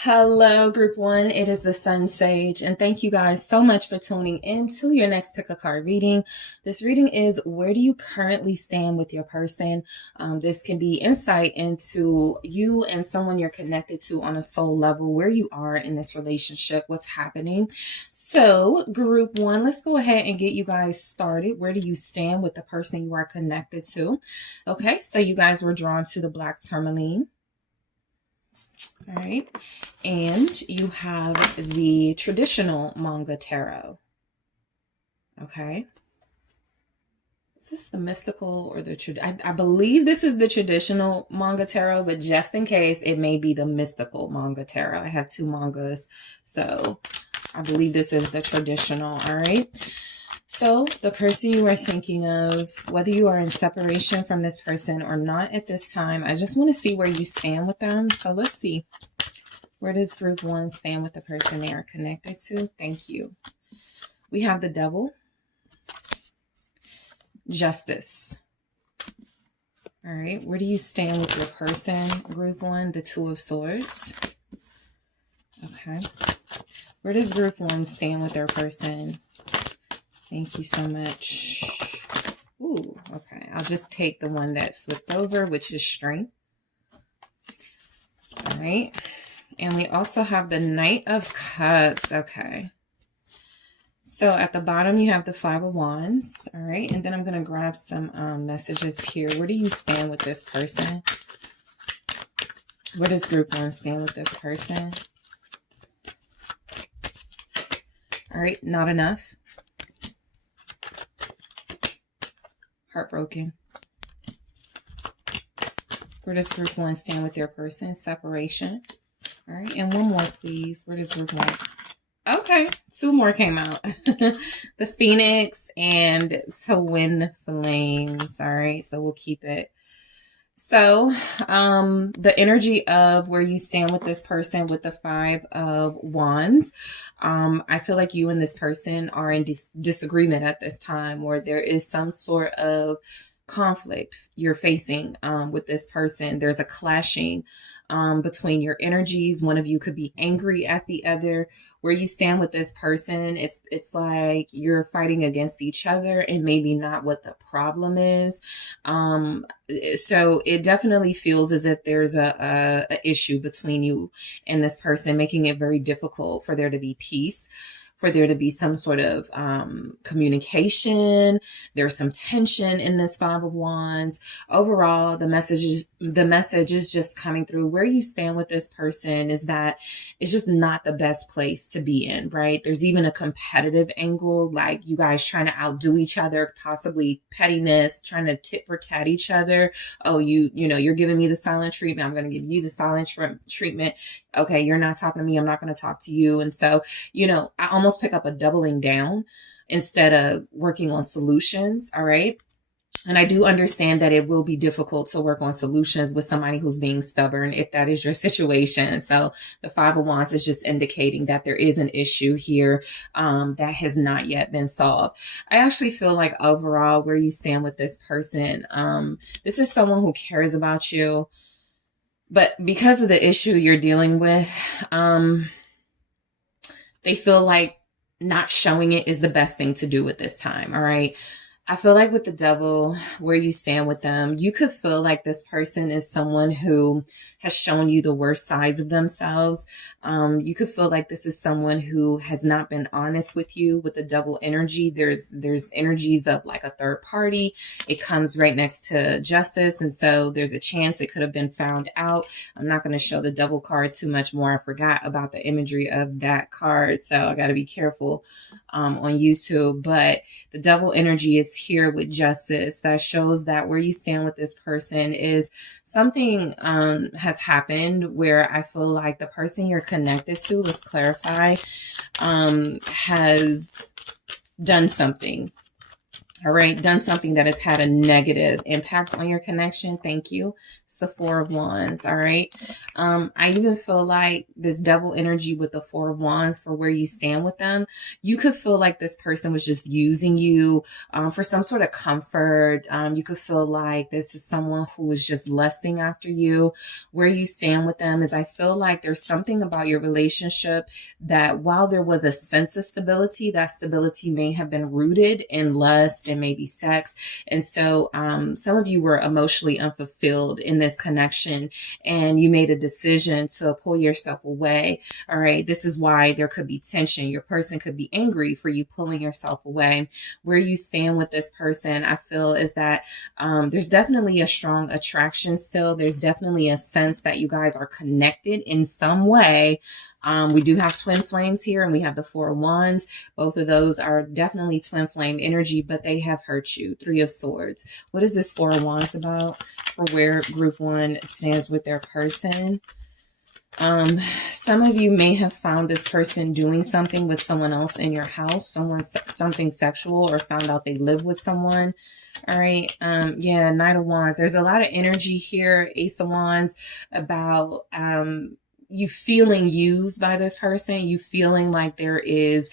Hello, Group 1. It is the SunSage, and thank you guys so much for tuning in to your next pick a card reading. This reading is where do you currently stand with your person? This can be insight into you and someone you're connected to on a soul level, where you are in this relationship, what's happening. So, Group 1, let's go ahead and get you guys started. Where do you stand with the person you are connected to? Okay, so you guys were drawn to the black tourmaline. All right. And you have the traditional manga tarot. Okay. Is this the mystical or the I believe this is the traditional manga tarot, but just in case, it may be the mystical manga tarot. I have two mangas, so I believe this is the traditional. All right. So the person you are thinking of, whether you are in separation from this person or not at this time, I just want to see where you stand with them. So let's see. Where does Group 1 stand with the person they are connected to? Thank you. We have the Devil. Justice. All right. Where do you stand with your person, Group 1? The Two of Swords. Okay. Where does Group 1 stand with their person? Thank you so much. Ooh, okay. I'll just take the one that flipped over, which is Strength. All right. And we also have the Knight of Cups. Okay. So at the bottom, you have the Five of Wands. All right. And then I'm going to grab some messages here. Where do you stand with this person? Where does Group 1 stand with this person? All right. Not enough. Heartbroken. Where does Group 1 stand with your person? Separation. All right, and one more, please. Where does Group 1? Okay, two more came out. The Phoenix and Twin Flames. All right, so we'll keep it. So, the energy of where you stand with this person with the Five of Wands. I feel like you and this person are in disagreement at this time, or there is some sort of conflict you're facing with this person. There's a clashing between your energies. One of you could be angry at the other. Where you stand with this person, it's like you're fighting against each other and maybe not what the problem is. So it definitely feels as if there's a issue between you and this person, making it very difficult for there to be peace, for there to be some sort of communication. There's some tension in this Five of Wands. Overall, the message is just coming through. Where you stand with this person is that it's just not the best place to be in, right? There's even a competitive angle, like you guys trying to outdo each other, possibly pettiness, trying to tit for tat each other. Oh, you're giving me the silent treatment. I'm going to give you the silent treatment. Okay, you're not talking to me. I'm not going to talk to you. And so, I almost pick up a doubling down instead of working on solutions. All right. And I do understand that it will be difficult to work on solutions with somebody who's being stubborn, if that is your situation. So the Five of Wands is just indicating that there is an issue here that has not yet been solved. I actually feel like overall where you stand with this person, this is someone who cares about you. But because of the issue you're dealing with, they feel like not showing it is the best thing to do at this time. All right. I feel like with the Devil, where you stand with them, you could feel like this person is someone who has shown you the worst sides of themselves. You could feel like this is someone who has not been honest with you. With the Devil energy, there's energies of like a third party. It comes right next to Justice. And so there's a chance it could have been found out. I'm not going to show the Devil card too much more. I forgot about the imagery of that card, so I got to be careful on YouTube. But the Devil energy is here with Justice. That shows that where you stand with this person is something has happened where I feel like the person you're connected to, let's clarify, has done something. All right, done something that has had a negative impact on your connection. Thank you. It's the Four of Wands. All right. I even feel like this double energy with the Four of Wands for where you stand with them. You could feel like this person was just using you for some sort of comfort. You could feel like this is someone who is just lusting after you. Where you stand with them is, I feel like there's something about your relationship that while there was a sense of stability, that stability may have been rooted in lust and maybe sex. And so some of you were emotionally unfulfilled in this connection, and you made a decision to pull yourself away. All right. This is why there could be tension. Your person could be angry for you pulling yourself away. Where you stand with this person, I feel, is that there's definitely a strong attraction still. There's definitely a sense that you guys are connected in some way. We do have twin flames here, and we have the Four of Wands. Both of those are definitely twin flame energy, but they have hurt you. Three of Swords. What is this Four of Wands about for where group one stands with their person? Some of you may have found this person doing something with someone else in your house, something sexual, or found out they live with someone. All right. Yeah. Knight of Wands. There's a lot of energy here. Ace of Wands about, you feeling used by this person, you feeling like there is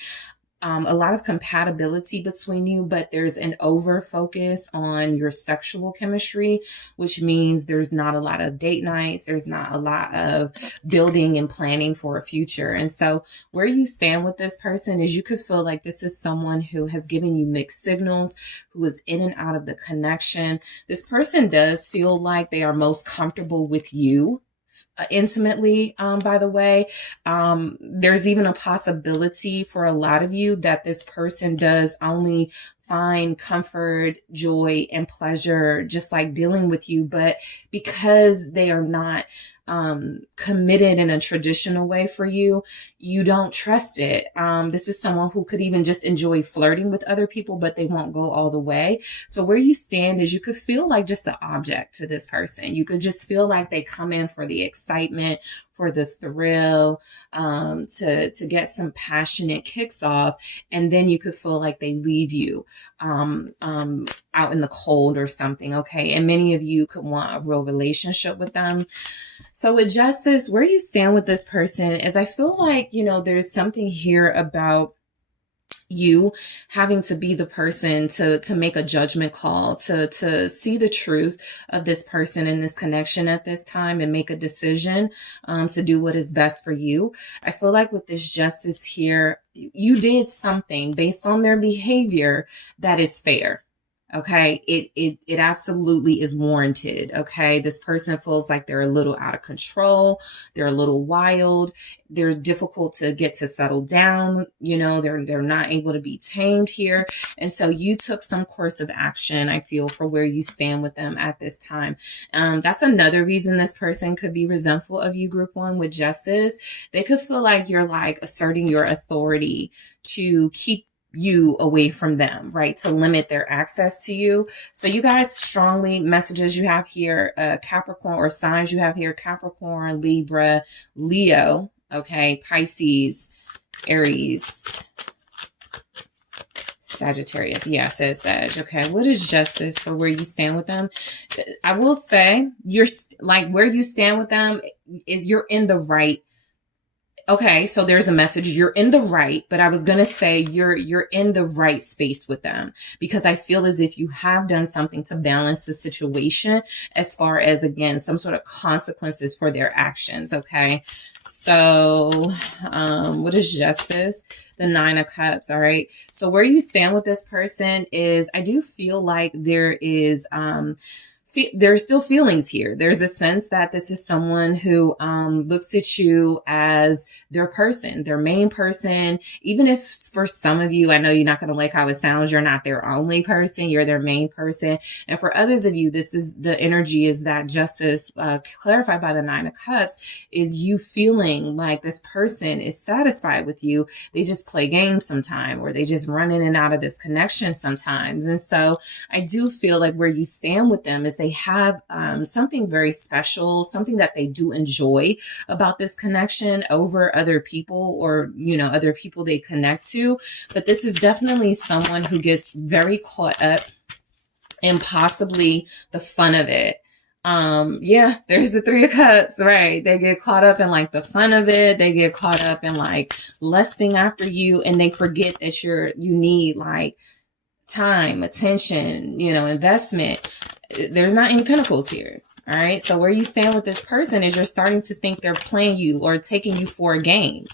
a lot of compatibility between you, but there's an over focus on your sexual chemistry, which means there's not a lot of date nights. There's not a lot of building and planning for a future. And so where you stand with this person is, you could feel like this is someone who has given you mixed signals, who is in and out of the connection. This person does feel like they are most comfortable with you intimately. By the way, there's even a possibility for a lot of you that this person does only find comfort, joy, and pleasure just like dealing with you, but because they are not committed in a traditional way for you, you don't trust it. This is someone who could even just enjoy flirting with other people, but they won't go all the way. So where you stand is, you could feel like just the object to this person. You could just feel like they come in for the excitement, for the thrill, to get some passionate kicks off. And then you could feel like they leave you, out in the cold or something. Okay. And many of you could want a real relationship with them. So with Justice, where you stand with this person is, I feel like, there's something here about you having to be the person to make a judgment call, to see the truth of this person and this connection at this time, and make a decision to do what is best for you. I feel like with this Justice here, you did something based on their behavior that is fair. Okay. It absolutely is warranted. Okay. This person feels like they're a little out of control. They're a little wild. They're difficult to get to settle down. They're not able to be tamed here. And so you took some course of action, I feel, for where you stand with them at this time. That's another reason this person could be resentful of you, group one, with Justice. They could feel like you're like asserting your authority to keep you away from them, right? To limit their access to you. So you guys, strongly messages you have here, Capricorn, or signs you have here, Capricorn, Libra, Leo, okay, Pisces, Aries, Sagittarius. Yeah, says Sag. Okay. What is Justice for where you stand with them? I will say, you're like, where you stand with them, you're in the right. Okay, so there's a message. You're in the right, but I was going to say you're in the right space with them, because I feel as if you have done something to balance the situation as far as, again, some sort of consequences for their actions. Okay. So, what is Justice? The Nine of Cups. All right. So where you stand with this person is, I do feel like there is, there's still feelings here. There's a sense that this is someone who looks at you as their person, their main person. Even if for some of you, I know you're not going to like how it sounds, you're not their only person, you're their main person. And for others of you, this is the energy, is that Justice, clarified by the Nine of Cups, is you feeling like this person is satisfied with you. They just play games sometime, or they just run in and out of this connection sometimes. And so I do feel like where you stand with them is, they have something very special, something that they do enjoy about this connection over other people, or, other people they connect to. But this is definitely someone who gets very caught up in possibly the fun of it. Yeah, there's the Three of Cups, right? They get caught up in like the fun of it. They get caught up in like lusting after you, and they forget that you need like time, attention, investment. There's not any pentacles here. All right. So where you stand with this person is you're starting to think they're playing you or taking you for a game.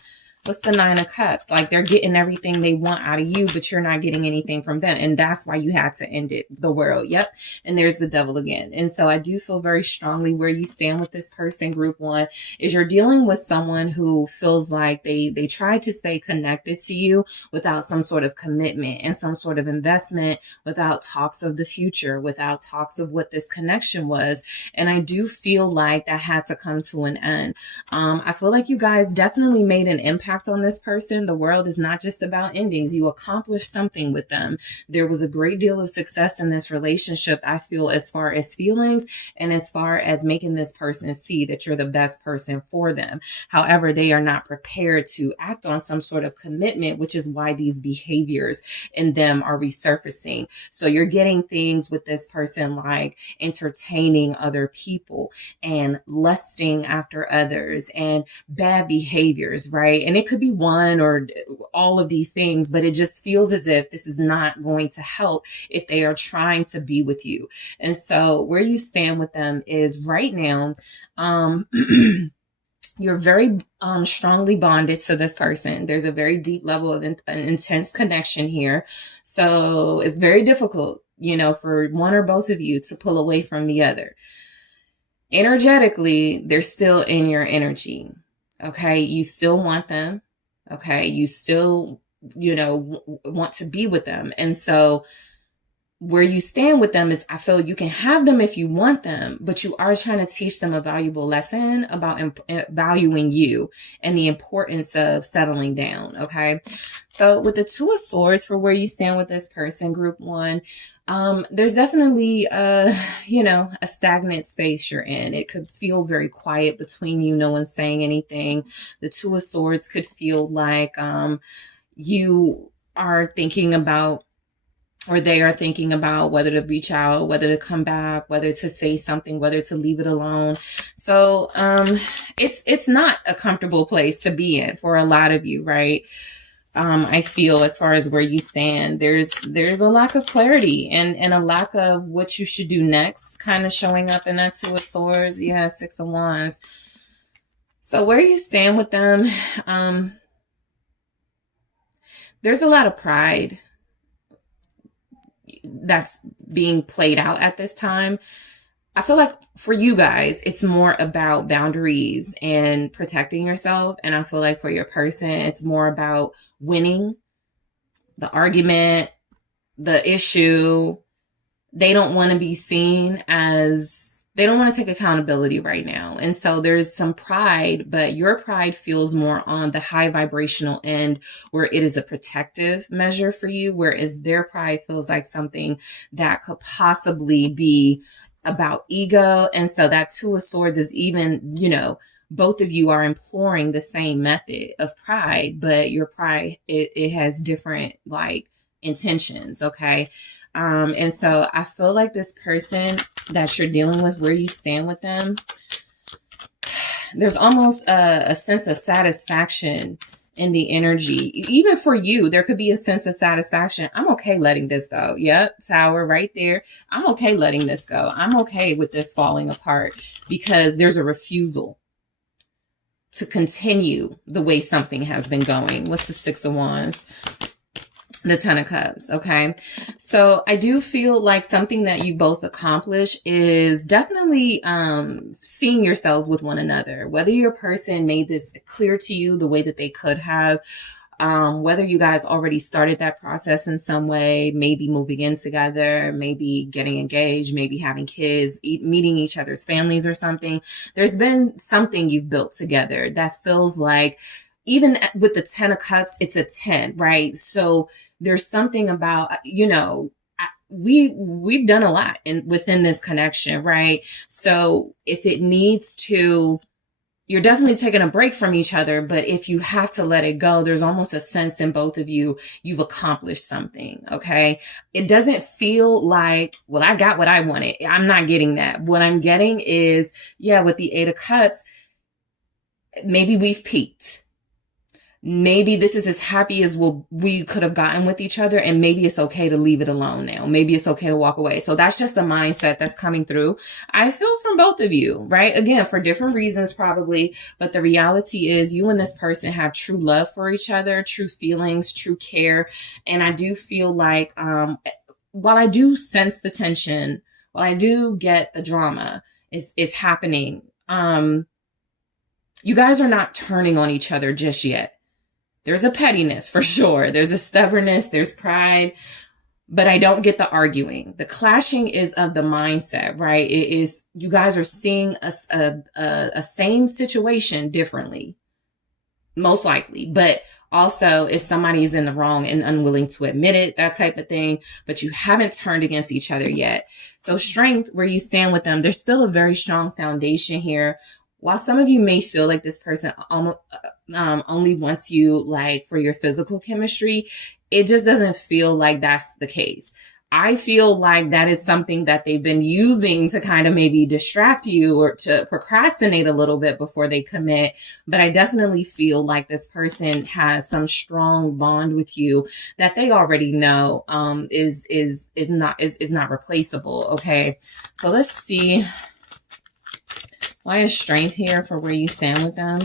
What's the Nine of Cups? Like they're getting everything they want out of you, but you're not getting anything from them. And that's why you had to end it. The world. Yep. And there's the devil again. And so I do feel very strongly where you stand with this person. Group one is you're dealing with someone who feels like they try to stay connected to you without some sort of commitment and some sort of investment, without talks of the future, without talks of what this connection was. And I do feel like that had to come to an end. I feel like you guys definitely made an impact on this person. The world is not just about endings. You accomplished something with them. There was a great deal of success in this relationship, I feel, as far as feelings and as far as making this person see that you're the best person for them. However, they are not prepared to act on some sort of commitment, which is why these behaviors in them are resurfacing. So you're getting things with this person like entertaining other people and lusting after others and bad behaviors, right? And it could be one or all of these things, but it just feels as if this is not going to help if they are trying to be with you. And so where you stand with them is right now, you're very strongly bonded to this person. There's a very deep level of intense connection here. So it's very difficult, for one or both of you to pull away from the other. Energetically, they're still in your energy. Okay. You still want them. Okay. You still, want to be with them. And so where you stand with them is I feel you can have them if you want them, but you are trying to teach them a valuable lesson about valuing you and the importance of settling down. Okay. So with the Two of Swords for where you stand with this person, group one, there's definitely, a stagnant space you're in. It could feel very quiet between you. No one's saying anything. The Two of Swords could feel like, you are thinking about, or they are thinking about whether to reach out, whether to come back, whether to say something, whether to leave it alone. So, it's not a comfortable place to be in for a lot of you, right? I feel as far as where you stand, there's a lack of clarity and a lack of what you should do next kind of showing up in that Two of Swords. Yeah, Six of Wands. So where you stand with them, there's a lot of pride that's being played out at this time. I feel like for you guys, it's more about boundaries and protecting yourself. And I feel like for your person, it's more about winning the argument, the issue. They don't want to be seen as, they don't want to take accountability right now. And so there's some pride, but your pride feels more on the high vibrational end where it is a protective measure for you, whereas their pride feels like something that could possibly be about ego. And so that Two of Swords is even, both of you are employing the same method of pride, but your pride, it has different like intentions. Okay. And so I feel like this person that you're dealing with, where you stand with them, there's almost a sense of satisfaction in the energy. Even for you, there could be a sense of satisfaction. I'm okay letting this go. Yep, Tower right there. I'm okay letting this go. I'm okay with this falling apart because there's a refusal to continue the way something has been going. What's the Six of Wands? The Ten of Cups. Okay. So I do feel like something that you both accomplish is definitely, seeing yourselves with one another, whether your person made this clear to you the way that they could have, whether you guys already started that process in some way, maybe moving in together, maybe getting engaged, maybe having kids, meeting each other's families or something. There's been something you've built together that feels like, even with the Ten of Cups, it's a 10, right? So there's something about, we've done a lot within this connection, right? So if it needs to, you're definitely taking a break from each other, but if you have to let it go, there's almost a sense in both of you, you've accomplished something, okay? It doesn't feel like, well, I got what I wanted. I'm not getting that. What I'm getting is, yeah, with the Eight of Cups, maybe we've peaked. Maybe this is as happy as we could have gotten with each other, and maybe it's okay to leave it alone now. Maybe it's okay to walk away. So that's just the mindset that's coming through. I feel from both of you, right? Again, for different reasons probably, but the reality is you and this person have true love for each other, true feelings, true care. And I do feel like, while I do sense the tension, while I do get the drama is happening, you guys are not turning on each other just yet. There's a pettiness for sure. There's a stubbornness. There's pride. But I don't get the arguing. The clashing is of the mindset, right? It is, you guys are seeing a same situation differently, most likely. But also, if somebody is in the wrong and unwilling to admit it, that type of thing, but you haven't turned against each other yet. So strength, where you stand with them, there's still a very strong foundation here. While some of you may feel like this person only wants you like for your physical chemistry, it just doesn't feel like that's the case. I feel like that is something that they've been using to kind of maybe distract you or to procrastinate a little bit before they commit. But I definitely feel like this person has some strong bond with you that they already know is not replaceable. Okay, so let's see. Why is strength here for where you stand with them?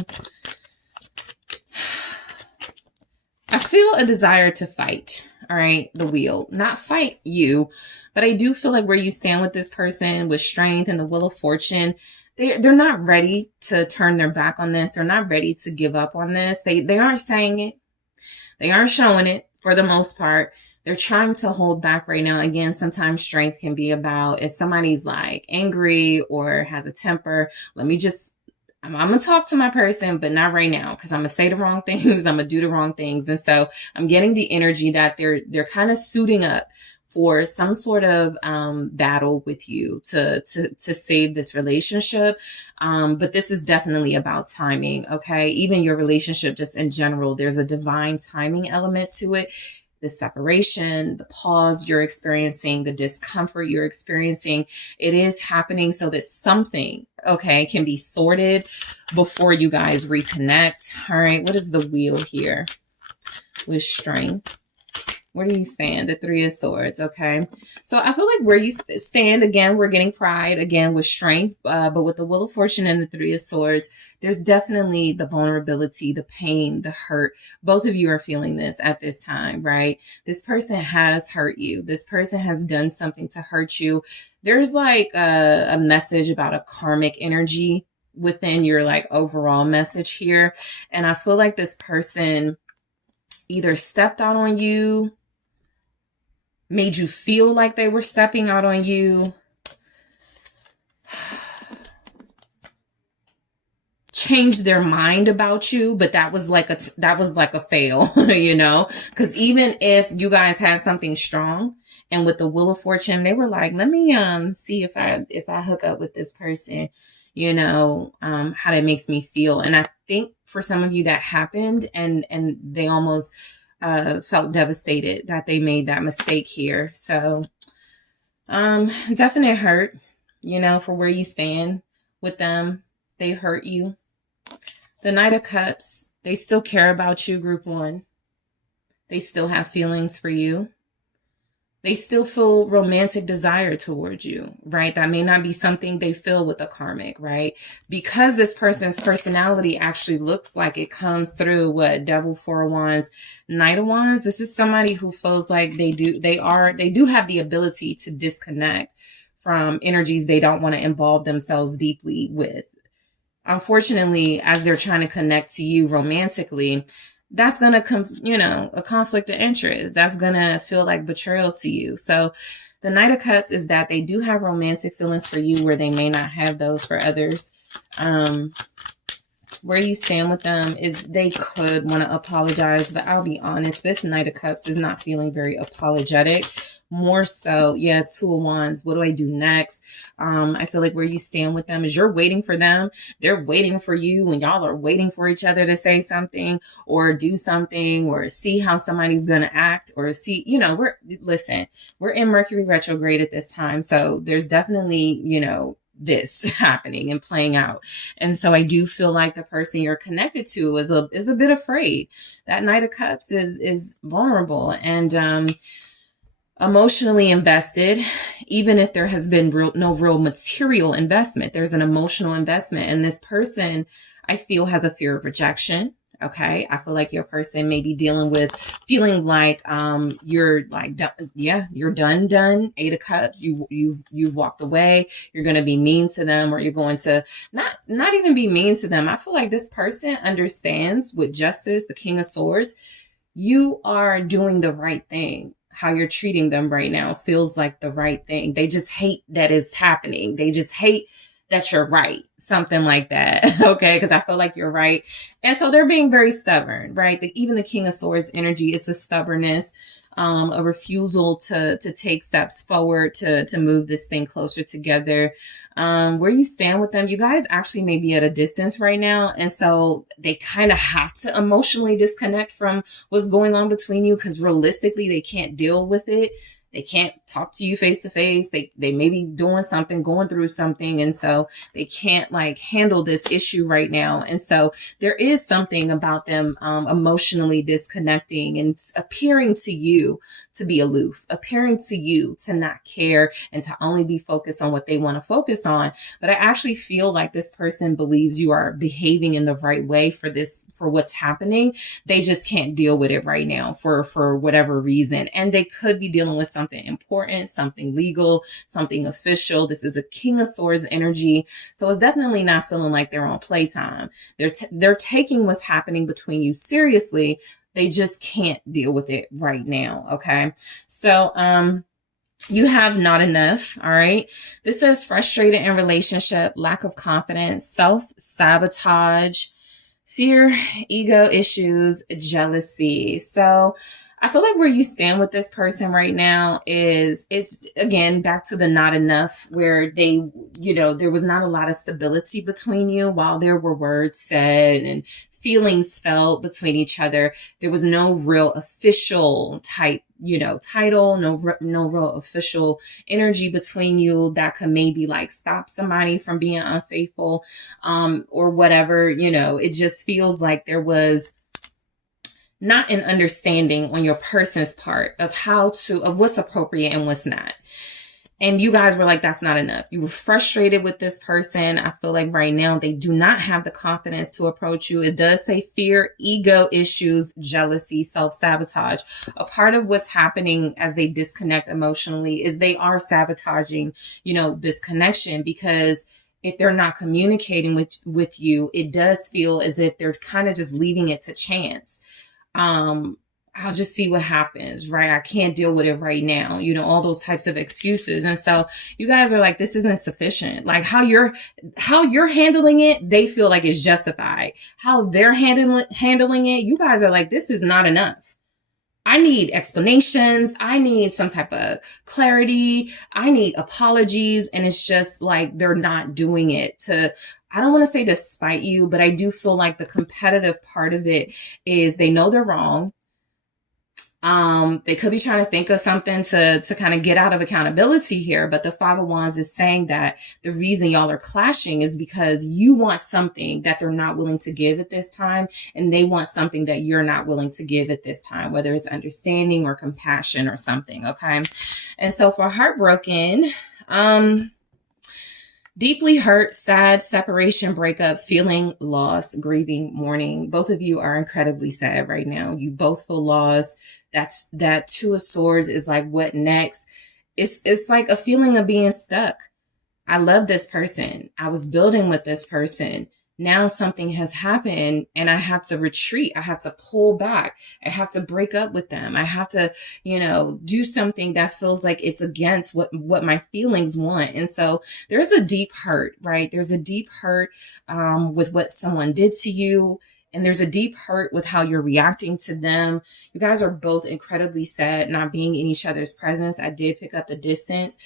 I feel a desire to fight. All right, the wheel, not fight you, but I do feel like where you stand with this person with strength and the Wheel of Fortune, they're not ready to turn their back on this. They're not ready to give up on this. They aren't saying it. They aren't showing it for the most part. They're trying to hold back right now. Again, sometimes strength can be about if somebody's like angry or has a temper, I'm going to talk to my person, but not right now because I'm going to say the wrong things. I'm going to do the wrong things. And so I'm getting the energy that they're kind of suiting up for some sort of battle with you to save this relationship. But this is definitely about timing. Okay. Even your relationship, just in general, there's a divine timing element to it. The separation, the pause you're experiencing, the discomfort you're experiencing, it is happening so that something, okay, can be sorted before you guys reconnect. All right, what is the wheel here with strength? Where do you stand? The Three of Swords, okay? So I feel like where you stand, again, we're getting pride, again, with strength. But with the Wheel of Fortune and the Three of Swords, there's definitely the vulnerability, the pain, the hurt. Both of you are feeling this at this time, right? This person has hurt you. This person has done something to hurt you. There's like a message about a karmic energy within your like overall message here. And I feel like this person either stepped out on you, made you feel like they were stepping out on you, changed their mind about you, but that was like a fail, you know, because even if you guys had something strong, and with the Wheel of Fortune, they were like, let me see if I hook up with this person, you know, how that makes me feel. And I think for some of you that happened, and they almost felt devastated that they made that mistake here. So definite hurt, you know, for where you stand with them. They hurt you. The Knight of Cups, they still care about you, group one. They still have feelings for you. They still feel romantic desire towards you, right? That may not be something they feel with a karmic, right? Because this person's personality actually looks like it comes through what? Devil, Four of Wands, Knight of Wands. This is somebody who feels like they do have the ability to disconnect from energies they don't want to involve themselves deeply with. Unfortunately, as they're trying to connect to you romantically, that's going to, a conflict of interest. That's going to feel like betrayal to you. So the Knight of Cups is that they do have romantic feelings for you where they may not have those for others. Where you stand with them is they could want to apologize, but I'll be honest, this Knight of Cups is not feeling very apologetic. more so, yeah, Two of Wands. What do I do next? I feel like where you stand with them is you're waiting for them. They're waiting for you, and y'all are waiting for each other to say something or do something or see how somebody's going to act or see, we're in Mercury retrograde at this time. So there's definitely, this happening and playing out. And so I do feel like the person you're connected to is a bit afraid. That Knight of Cups is vulnerable and emotionally invested. Even if there has been no real material investment, there's an emotional investment. And this person, I feel, has a fear of rejection. Okay. I feel like your person may be dealing with feeling like, you're like, you're done. 8 of Cups. You've walked away. You're going to be mean to them, or you're going to not even be mean to them. I feel like this person understands with Justice, the King of Swords, you are doing the right thing. How you're treating them right now feels like the right thing. They just hate that it's happening. They just hate that you're right. Something like that. Okay. Because I feel like you're right. And so they're being very stubborn, right? Even the King of Swords energy, it's a stubbornness, a refusal to take steps forward, to move this thing closer together. Where you stand with them, you guys actually may be at a distance right now. And so they kind of have to emotionally disconnect from what's going on between you, because realistically, they can't deal with it. They can't talk to you face to face. They may be doing something, going through something. And so they can't handle this issue right now. And so there is something about them, emotionally disconnecting and appearing to you to be aloof, appearing to you to not care and to only be focused on what they want to focus on. But I actually feel like this person believes you are behaving in the right way for what's happening. They just can't deal with it right now for whatever reason. And they could be dealing with something important, something legal, something official. This is a King of Swords energy. So it's definitely not feeling like they're on playtime. They're taking what's happening between you seriously. They just can't deal with it right now. Okay. So, you have not enough. All right. This says frustrated in relationship, lack of confidence, self-sabotage, fear, ego issues, jealousy. So I feel like where you stand with this person right now it's again back to the not enough, where they, there was not a lot of stability between you while there were words said and feelings felt between each other. There was no real official type, title, no real official energy between you that could maybe stop somebody from being unfaithful, or whatever, it just feels like there was not an understanding on your person's part of what's appropriate and what's not. And you guys were like, that's not enough. You were frustrated with this person. I feel like right now they do not have the confidence to approach you. It does say fear, ego issues, jealousy, self-sabotage. A part of what's happening as they disconnect emotionally is they are sabotaging, this connection, because if they're not communicating with you, it does feel as if they're kind of just leaving it to chance. I'll just see what happens, right? I can't deal with it right now. All those types of excuses. And so you guys are like, this isn't sufficient. Like how you're handling it, they feel like it's justified. How they're handling it, you guys are like, this is not enough. I need explanations. I need some type of clarity. I need apologies. And it's just like, they're not doing it I don't want to say to spite you, but I do feel like the competitive part of it is they know they're wrong. They could be trying to think of something to kind of get out of accountability here. But the Five of Wands is saying that the reason y'all are clashing is because you want something that they're not willing to give at this time. And they want something that you're not willing to give at this time, whether it's understanding or compassion or something. Okay. And so for heartbroken, deeply hurt, sad, separation, breakup, feeling loss, grieving, mourning. Both of you are incredibly sad right now. You both feel lost. That Two of Swords is like, what next? It's like a feeling of being stuck. I love this person. I was building with this person. Now something has happened and I have to retreat. I have to pull back. I have to break up with them. I have to, do something that feels like it's against what my feelings want. And so there's a deep hurt, right? There's a deep hurt, with what someone did to you. And there's a deep hurt with how you're reacting to them. You guys are both incredibly sad not being in each other's presence. I did pick up the distance,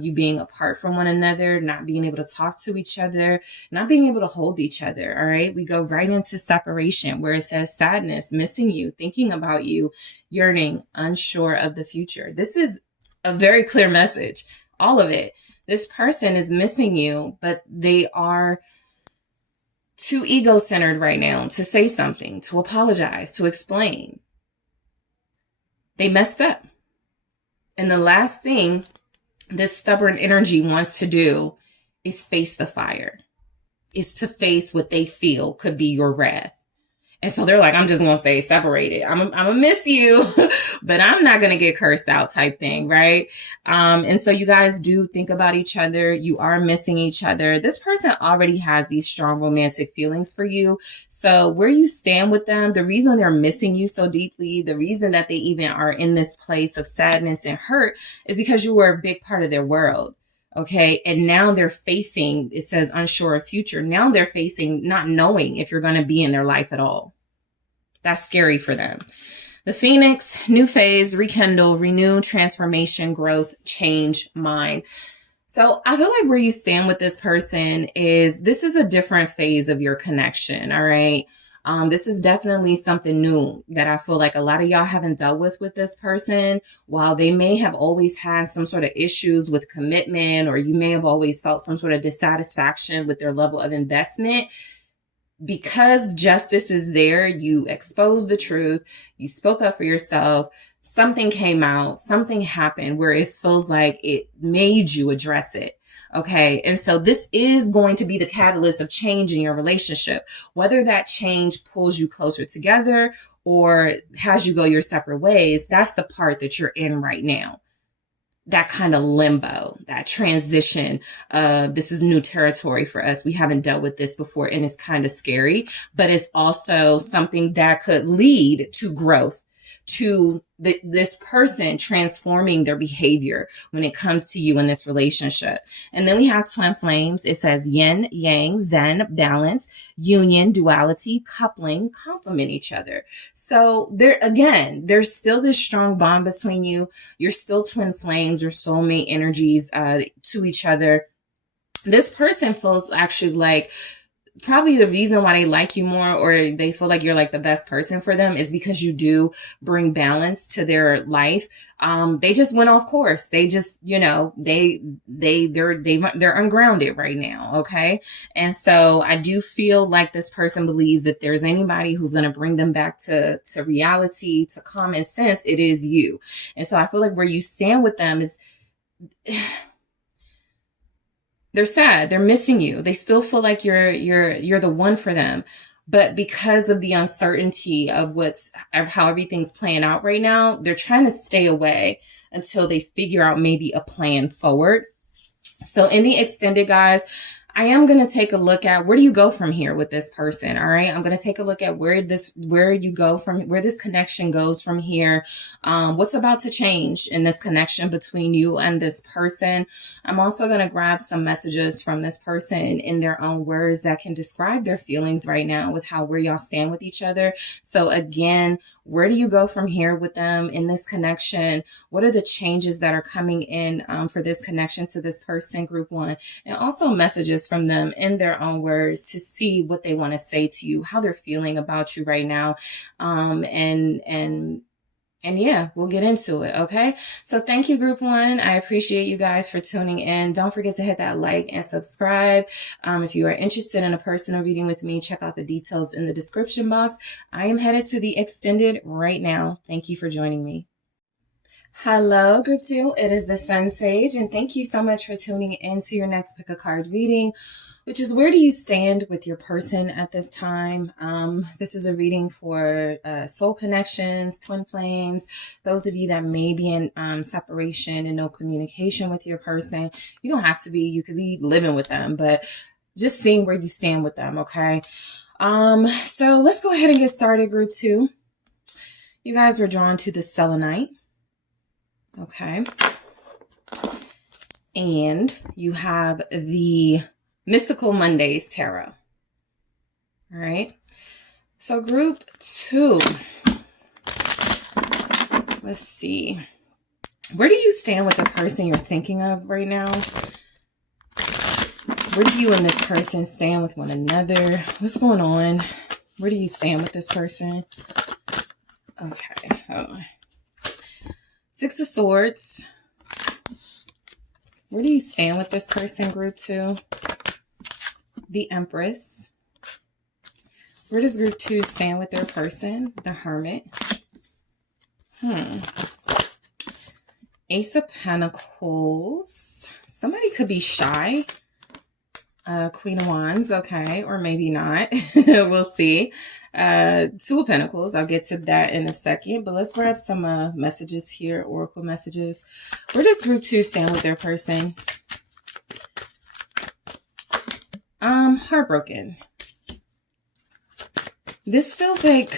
you being apart from one another, not being able to talk to each other, not being able to hold each other. All right. We go right into separation where it says sadness, missing you, thinking about you, yearning, unsure of the future. This is a very clear message. All of it. This person is missing you, but they are too ego-centered right now to say something, to apologize, to explain. They messed up. And the last thing this stubborn energy wants to do is face the fire, is to face what they feel could be your wrath. And so they're like, I'm just going to stay separated. I'm going to miss you, but I'm not going to get cursed out type thing. Right. And so you guys do think about each other. You are missing each other. This person already has these strong romantic feelings for you. So where you stand with them, the reason they're missing you so deeply, the reason that they even are in this place of sadness and hurt is because you were a big part of their world. Okay. And now they're facing, it says unsure of future. Now they're facing not knowing if you're going to be in their life at all. That's scary for them. The Phoenix, new phase, rekindle, renew, transformation, growth, change, mind. So I feel like where you stand with this person is this is a different phase of your connection. All right. This is definitely something new that I feel like a lot of y'all haven't dealt with this person. While they may have always had some sort of issues with commitment, or you may have always felt some sort of dissatisfaction with their level of investment, because justice is there, you exposed the truth, you spoke up for yourself, something came out, something happened where it feels like it made you address it. Okay. And so this is going to be the catalyst of change in your relationship. Whether that change pulls you closer together or has you go your separate ways, that's the part that you're in right now. That kind of limbo, that transition. This is new territory for us. We haven't dealt with this before, and it's kind of scary, but it's also something that could lead to growth, to this person transforming their behavior when it comes to you in this relationship. And then we have twin flames. It says yin, yang, zen, balance, union, duality, coupling, complement each other. So there's still this strong bond between you. You're still twin flames or soulmate energies to each other. This person feels actually like probably the reason why they like you more, or they feel like you're like the best person for them, is because you do bring balance to their life. They just went off course. They just, they're ungrounded right now. Okay. And so I do feel like this person believes if there's anybody who's going to bring them back to reality, to common sense, it is you. And so I feel like where you stand with them is they're sad. They're missing you. They still feel like you're the one for them. But because of the uncertainty of how everything's playing out right now, they're trying to stay away until they figure out maybe a plan forward. So in the extended, guys, I am going to take a look at where do you go from here with this person. All right. I'm going to take a look at where this connection goes from here. What's about to change in this connection between you and this person. I'm also going to grab some messages from this person in their own words that can describe their feelings right now with where y'all stand with each other. So again, where do you go from here with them in this connection? What are the changes that are coming in for this connection to this person, group one, and also messages from them in their own words to see what they want to say to you, how they're feeling about you right now. And yeah, we'll get into it. Okay. So thank you, group one. I appreciate you guys for tuning in. Don't forget to hit that like and subscribe. If you are interested in a personal reading with me, check out the details in the description box. I am headed to the extended right now. Thank you for joining me. Hello, group two. It is the SunSage, and thank you so much for tuning in to your next pick a card reading, which is where do you stand with your person at this time? This is a reading for soul connections, twin flames, those of you that may be in separation and no communication with your person. You don't have to be. You could be living with them, but just seeing where you stand with them, okay? So let's go ahead and get started, group two. You guys were drawn to the selenite. Okay. And you have the Mystical Mondays Tarot. All right. So group 2, let's see. Where do you stand with the person you're thinking of right now? Where do you and this person stand with one another? What's going on? Where do you stand with this person? Okay, hold on. 6 of Swords. Where do you stand with this person, group 2? The Empress. Where does group 2 stand with their person? The Hermit. Ace of Pentacles. Somebody could be shy. Queen of Wands, okay, or maybe not. We'll see. 2 of Pentacles. I'll get to that in a second, but let's grab some messages here, oracle messages. Where does group 2 stand with their person? Heartbroken. This feels like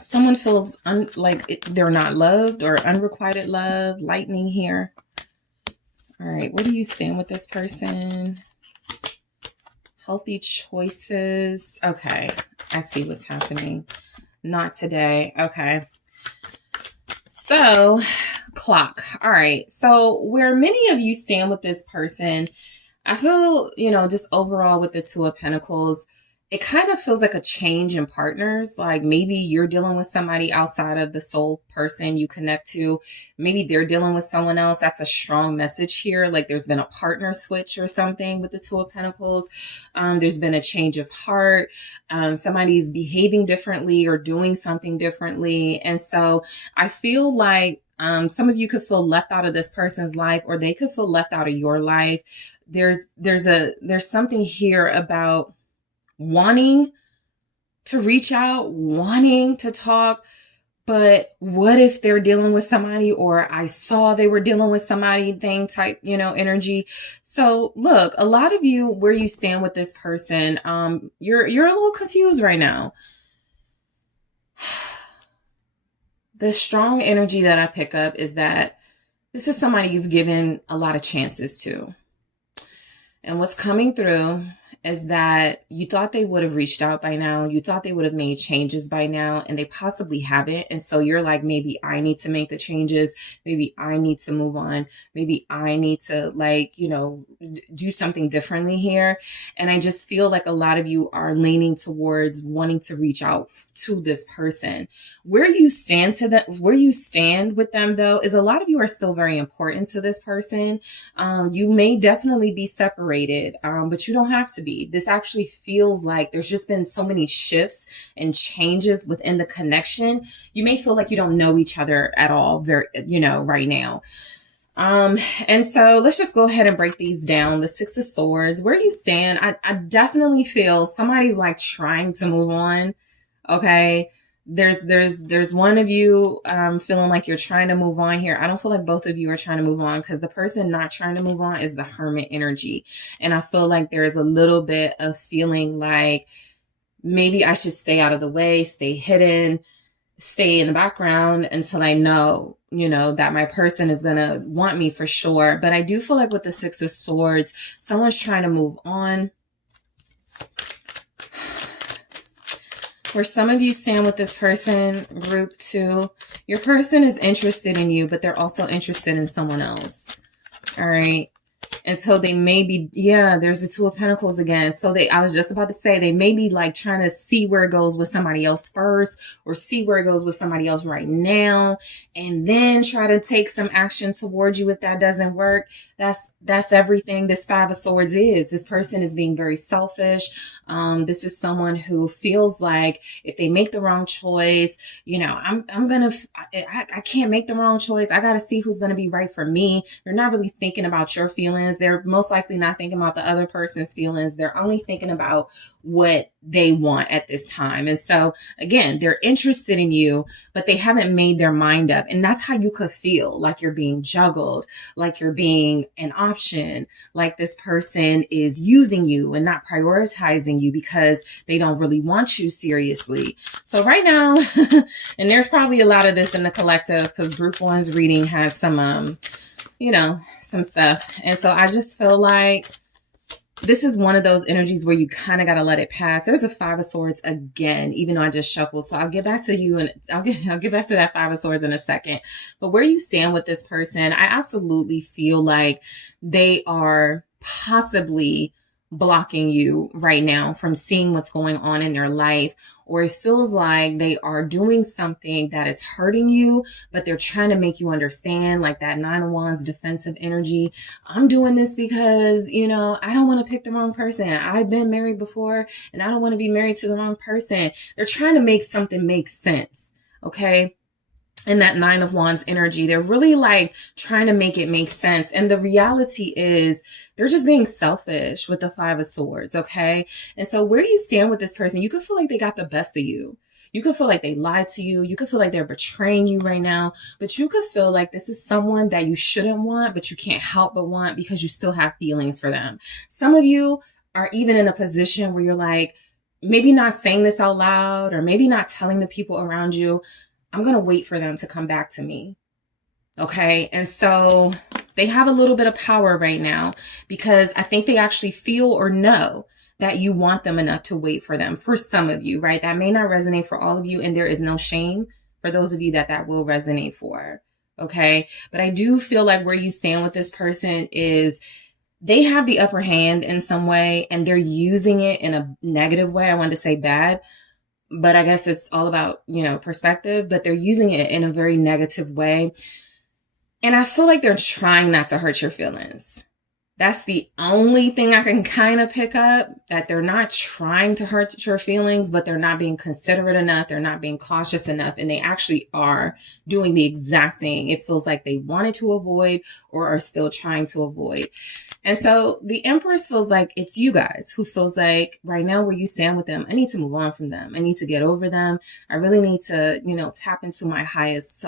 someone feels like they're not loved, or unrequited love. Lightning here. All right, where do you stand with this person? Healthy choices. Okay, I see what's happening. Not today. Okay. So, clock. All right. So, where many of you stand with this person, I feel, just overall with the 2 of Pentacles, it kind of feels like a change in partners. Like maybe you're dealing with somebody outside of the soul person you connect to. Maybe they're dealing with someone else. That's a strong message here. Like there's been a partner switch or something with the 2 of Pentacles. There's been a change of heart. Somebody's behaving differently or doing something differently. And so I feel like some of you could feel left out of this person's life, or they could feel left out of your life. There's something here about wanting to reach out, wanting to talk, but what if they're dealing with somebody, or I saw they were dealing with somebody thing type, energy. So look, a lot of you, where you stand with this person, you're a little confused right now. The strong energy that I pick up is that this is somebody you've given a lot of chances to. And what's coming through is that you thought they would have reached out by now. You thought they would have made changes by now, and they possibly haven't. And so you're like, maybe I need to make the changes. Maybe I need to move on. Maybe I need to do something differently here. And I just feel like a lot of you are leaning towards wanting to reach out to this person. Where you stand with them though, is a lot of you are still very important to this person. You may definitely be separated, but you don't have to be. This actually feels like there's just been so many shifts and changes within the connection. You may feel like you don't know each other at all, right now. And so let's just go ahead and break these down. The 6 of Swords, where you stand, I definitely feel somebody's like trying to move on. Okay. There's one of you feeling like you're trying to move on here. I don't feel like both of you are trying to move on, because the person not trying to move on is the Hermit energy. And I feel like there's a little bit of feeling like maybe I should stay out of the way, stay hidden, stay in the background until I know, that my person is going to want me for sure. But I do feel like with the 6 of Swords, someone's trying to move on. Where some of you stand with this person, group 2, your person is interested in you, but they're also interested in someone else. All right. And so they may be, there's the 2 of Pentacles again. So I was just about to say, they may be like trying to see where it goes with somebody else first, or see where it goes with somebody else right now, and then try to take some action towards you if that doesn't work. That's everything this 5 of Swords is. This person is being very selfish. This is someone who feels like if they make the wrong choice, I can't make the wrong choice. I got to see who's going to be right for me. They're not really thinking about your feelings. They're most likely not thinking about the other person's feelings. They're only thinking about what they want at this time. And so again, they're interested in you, but they haven't made their mind up. And that's how you could feel, like you're being juggled, like you're being an option, like this person is using you and not prioritizing you because they don't really want you seriously. So right now, and there's probably a lot of this in the collective, because group 1's reading has some, some stuff. And so I just feel like this is one of those energies where you kind of got to let it pass. There's a Five of Swords again, even though I just shuffled. So I'll get back to you and I'll get back to that Five of Swords in a second. But where you stand with this person, I absolutely feel like they are possibly blocking you right now from seeing what's going on in their life, or it feels like they are doing something that is hurting you, but they're trying to make you understand, like that Nine of Wands defensive energy. I'm doing this because, I don't want to pick the wrong person. I've been married before and I don't want to be married to the wrong person. They're trying to make something make sense. Okay. And that Nine of Wands energy, they're really like trying to make it make sense. And the reality is they're just being selfish with the Five of Swords. Okay. And so where do you stand with this person? You could feel like they got the best of you. You could feel like they lied to you. You could feel like they're betraying you right now, but you could feel like this is someone that you shouldn't want, but you can't help but want because you still have feelings for them. Some of you are even in a position where you're like, maybe not saying this out loud, or maybe not telling the people around you, I'm going to wait for them to come back to me. Okay. And so they have a little bit of power right now because I think they actually feel or know that you want them enough to wait for them. For some of you, right? That may not resonate for all of you. And there is no shame for those of you that will resonate for. Okay. But I do feel like where you stand with this person is they have the upper hand in some way and they're using it in a negative way. I wanted to say bad, but I guess it's all about, perspective, but they're using it in a very negative way. And I feel like they're trying not to hurt your feelings. That's the only thing I can kind of pick up, that they're not trying to hurt your feelings, but they're not being considerate enough. They're not being cautious enough. And they actually are doing the exact thing it feels like they wanted to avoid or are still trying to avoid. And so the Empress feels like it's you guys who feels like right now where you stand with them, I need to move on from them. I need to get over them. I really need to, tap into my highest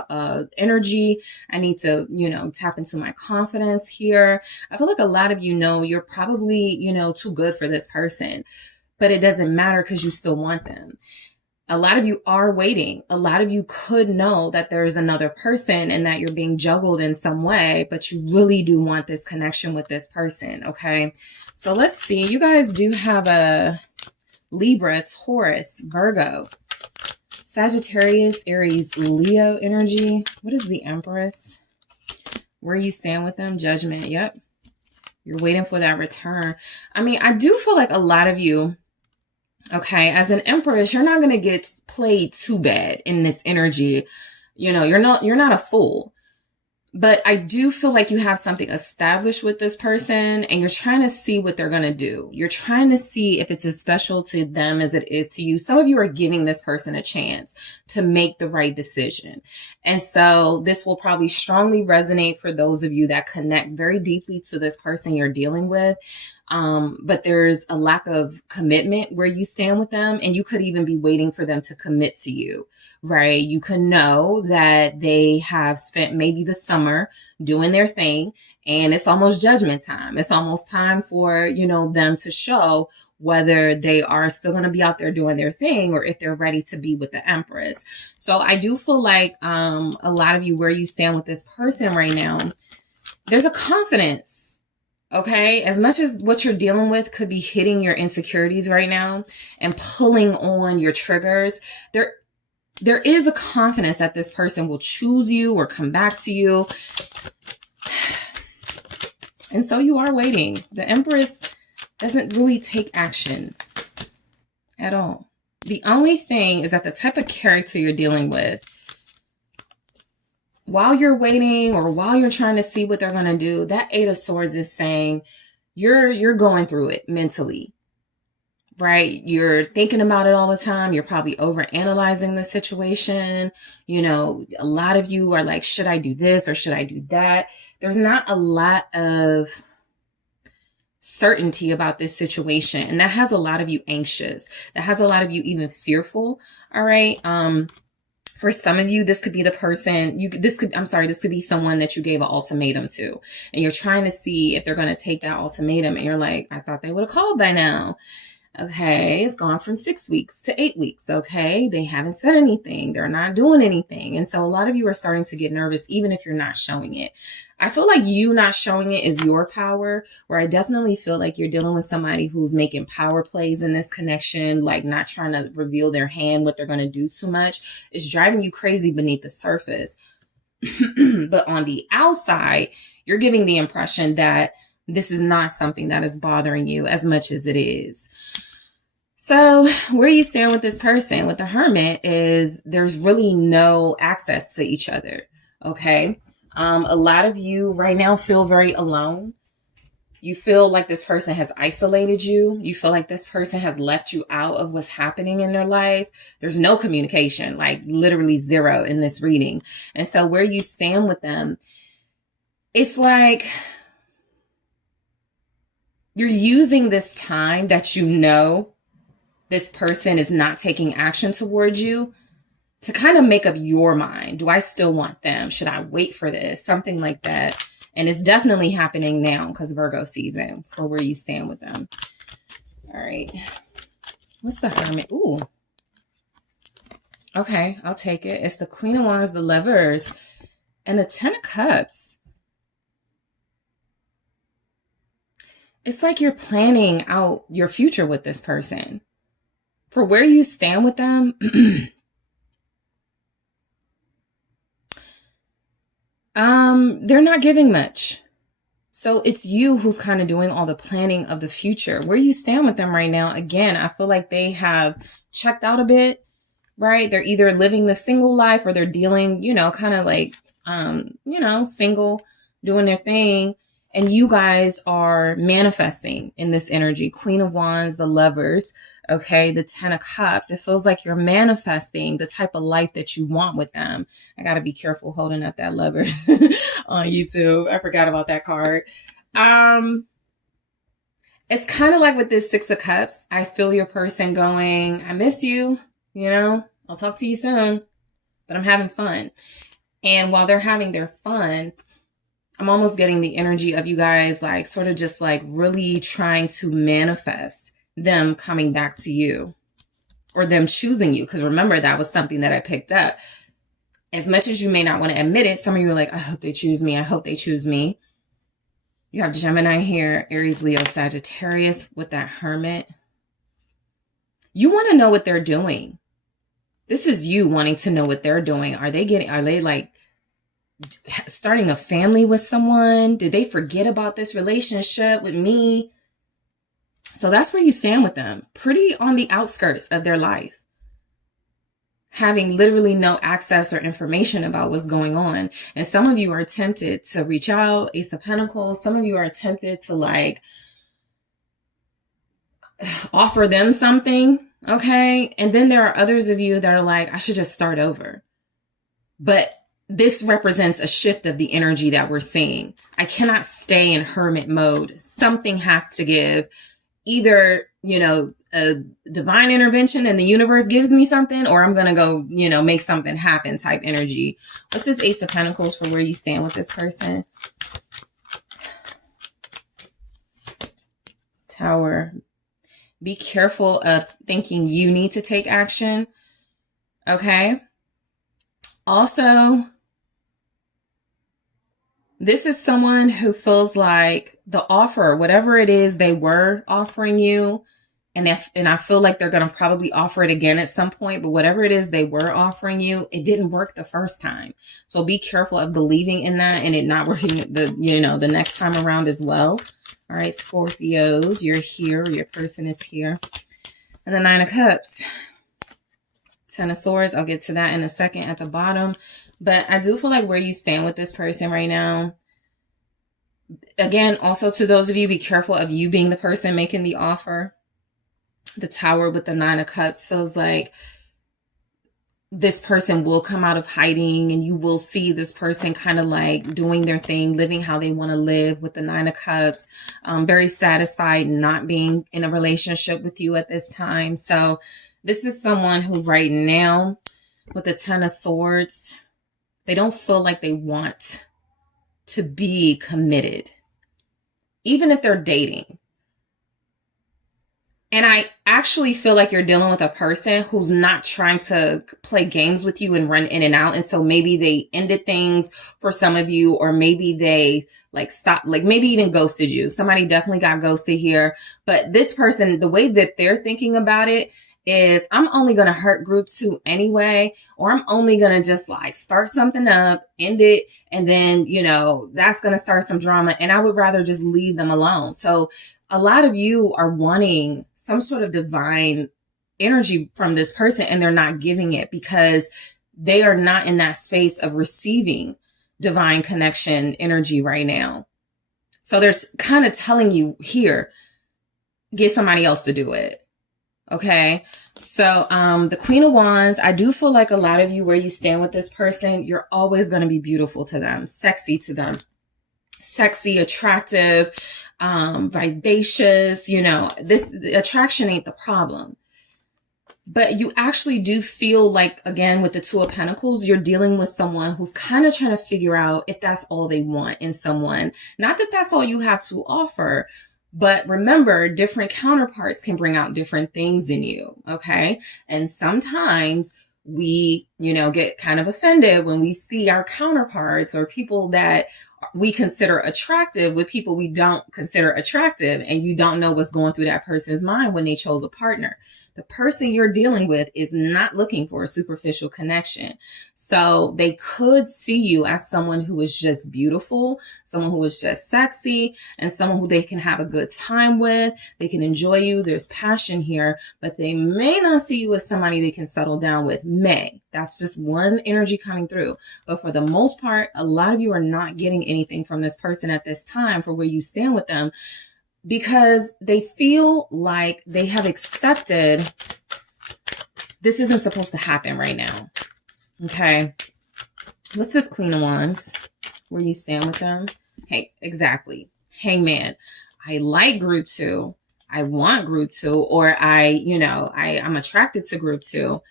energy. I need to, tap into my confidence here. I feel like a lot of you're probably, too good for this person, but it doesn't matter because you still want them. A lot of you are waiting. A lot of you could know that there's another person and that you're being juggled in some way, but you really do want this connection with this person. Okay. So let's see. You guys do have a Libra, Taurus, Virgo, Sagittarius, Aries, Leo energy. What is the Empress? Where you stand with them? Judgment. Yep. You're waiting for that return. I mean, I do feel like a lot of you, okay, as an Empress, you're not going to get played too bad in this energy. You're not a fool. But I do feel like you have something established with this person and you're trying to see what they're going to do. You're trying to see if it's as special to them as it is to you. Some of you are giving this person a chance to make the right decision. And so this will probably strongly resonate for those of you that connect very deeply to this person you're dealing with. But there's a lack of commitment where you stand with them, and you could even be waiting for them to commit to you, right? You can know that they have spent maybe the summer doing their thing and it's almost judgment time. It's almost time for, them to show whether they are still going to be out there doing their thing or if they're ready to be with the Empress. So I do feel like, a lot of you where you stand with this person right now, there's a confidence. Okay, as much as what you're dealing with could be hitting your insecurities right now and pulling on your triggers, there is a confidence that this person will choose you or come back to you. And so you are waiting. The Empress doesn't really take action at all. The only thing is that the type of character you're dealing with, while you're waiting or while you're trying to see what they're going to do, that Eight of Swords is saying you're going through it mentally, right? You're thinking about it all the time. You're probably overanalyzing the situation. A lot of you are like, should I do this or should I do that? There's not a lot of certainty about this situation. And that has a lot of you anxious. That has a lot of you even fearful. All right. For some of you, this could be the person this could be someone that you gave an ultimatum to, and you're trying to see if they're going to take that ultimatum. And you're like, I thought they would have called by now. Okay, it's gone from 6 weeks to 8 weeks. Okay, they haven't said anything. They're not doing anything. And so a lot of you are starting to get nervous, even if you're not showing it. I feel like you not showing it is your power, where I definitely feel like you're dealing with somebody who's making power plays in this connection, like not trying to reveal their hand, what they're going to do too much. It's driving you crazy beneath the surface. But on the outside, you're giving the impression that this is not something that is bothering you as much as it is. So where you stand with this person, with the Hermit, is there's really no access to each other. Okay. A lot of you right now feel very alone. You feel like this person has isolated you. You feel like this person has left you out of what's happening in their life. There's no communication, like literally zero in this reading. And so where you stand with them, it's like you're using this time that you know this person is not taking action towards you to kind of make up your mind. Do I still want them? Should I wait for this? Something like that. And it's definitely happening now because Virgo season, for where you stand with them. All right. What's the Hermit? Ooh. Okay, I'll take it. It's the Queen of Wands, the Lovers, and the Ten of Cups. It's like you're planning out your future with this person. For where you stand with them, they're not giving much. So it's you who's kind of doing all the planning of the future. Where you stand with them right now, again, I feel like they have checked out a bit, right? They're either living the single life or they're dealing, kind of like, single, doing their thing. And you guys are manifesting in this energy. Queen of Wands, the Lovers, okay, the Ten of Cups. It feels like you're manifesting the type of life that you want with them. I got to be careful holding up that Lover on YouTube. I forgot about that card. It's kind of like with this Six of Cups. I feel your person going, I miss you, I'll talk to you soon, but I'm having fun. And while they're having their fun, I'm almost getting the energy of you guys like sort of just like really trying to manifest them coming back to you or them choosing you. Because remember, that was something that I picked up. As much as you may not want to admit it, some of you are like, I hope they choose me. I hope they choose me. You have Gemini here, Aries, Leo, Sagittarius with that Hermit. You want to know what they're doing. This is you wanting to know what they're doing. Are they like starting a family with someone? Did they forget about this relationship with me? So that's where you stand with them. Pretty on the outskirts of their life. Having literally no access or information about what's going on. And some of you are tempted to reach out, Ace of Pentacles. Some of you are tempted to like offer them something. Okay. And then there are others of you that are like, I should just start over. But this represents a shift of the energy that we're seeing. I cannot stay in hermit mode. Something has to give. Either, a divine intervention and the universe gives me something, or I'm going to go, make something happen type energy. What's this Ace of Pentacles for where you stand with this person? Tower. Be careful of thinking you need to take action. Okay. Also, this is someone who feels like the offer, whatever it is they were offering you, and I feel like they're going to probably offer it again at some point, but whatever it is they were offering you, it didn't work the first time. So be careful of believing in that and it not working the next time around as well. All right, Scorpios, you're here, your person is here. And the Nine of Cups, Ten of Swords, I'll get to that in a second at the bottom. But I do feel like where you stand with this person right now, again, also to those of you, be careful of you being the person making the offer. The Tower with the Nine of Cups feels like this person will come out of hiding and you will see this person kind of like doing their thing, living how they want to live with the Nine of Cups. Very satisfied not being in a relationship with you at this time. So this is someone who right now with the Ten of Swords, they don't feel like they want to be committed, even if they're dating. And I actually feel like you're dealing with a person who's not trying to play games with you and run in and out. And so maybe they ended things for some of you, or maybe they like stopped, like maybe even ghosted you. Somebody definitely got ghosted here. But this person, the way that they're thinking about it is, I'm only going to hurt group 2 anyway, or I'm only going to just like start something up, end it, and then, you know, that's going to start some drama. And I would rather just leave them alone. So a lot of you are wanting some sort of divine energy from this person, and they're not giving it because they are not in that space of receiving divine connection energy right now. So they're kind of telling you here, get somebody else to do it. Okay. So, the Queen of Wands, I do feel like a lot of you, where you stand with this person, you're always going to be beautiful to them, sexy to them, sexy, attractive, vivacious, you know, the attraction ain't the problem. But you actually do feel like, again, with the Two of Pentacles, you're dealing with someone who's kind of trying to figure out if that's all they want in someone. Not that that's all you have to offer, but remember, different counterparts can bring out different things in you. Okay. And sometimes we, you know, get kind of offended when we see our counterparts or people that we consider attractive with people we don't consider attractive, and you don't know what's going through that person's mind when they chose a partner. The person you're dealing with is not looking for a superficial connection. So they could see you as someone who is just beautiful, someone who is just sexy, and someone who they can have a good time with. They can enjoy you. There's passion here, but they may not see you as somebody they can settle down with. That's just one energy coming through. But for the most part, a lot of you are not getting anything from this person at this time for where you stand with them, because they feel like they have accepted this isn't supposed to happen right now. Okay. What's this Queen of Wands? Where you stand with them? Hey, exactly. Hangman. I like group 2. I want group 2, or I'm attracted to group 2.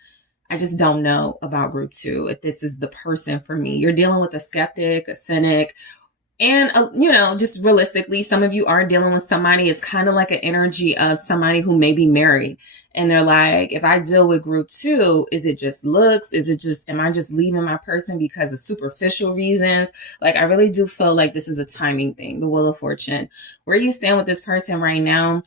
I just don't know about group 2 if this is the person for me. You're dealing with a skeptic, a cynic, and, just realistically, some of you are dealing with somebody. It's kind of like an energy of somebody who may be married. And they're like, if I deal with group 2, is it just looks? Am I just leaving my person because of superficial reasons? Like, I really do feel like this is a timing thing, the Wheel of Fortune. Where you stand with this person right now,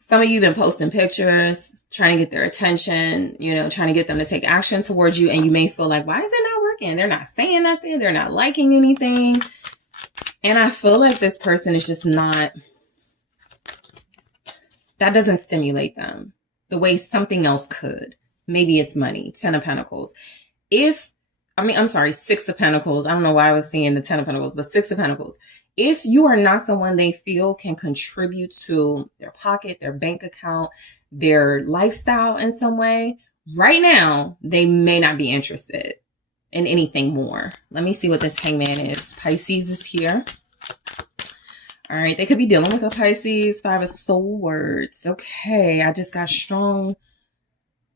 some of you have been posting pictures, trying to get their attention, trying to get them to take action towards you. And you may feel like, why is it not working? They're not saying nothing. They're not liking anything. And I feel like this person is just not, that doesn't stimulate them the way something else could. Maybe it's money. 10 of Pentacles. Six of Pentacles. I don't know why I was seeing the 10 of Pentacles, but 6 of Pentacles. If you are not someone they feel can contribute to their pocket, their bank account, their lifestyle in some way, right now, they may not be interested in anything more. Let me see what this Hangman is. Pisces is here. All right. They could be dealing with a Pisces. 5 of Swords. Okay. I just got strong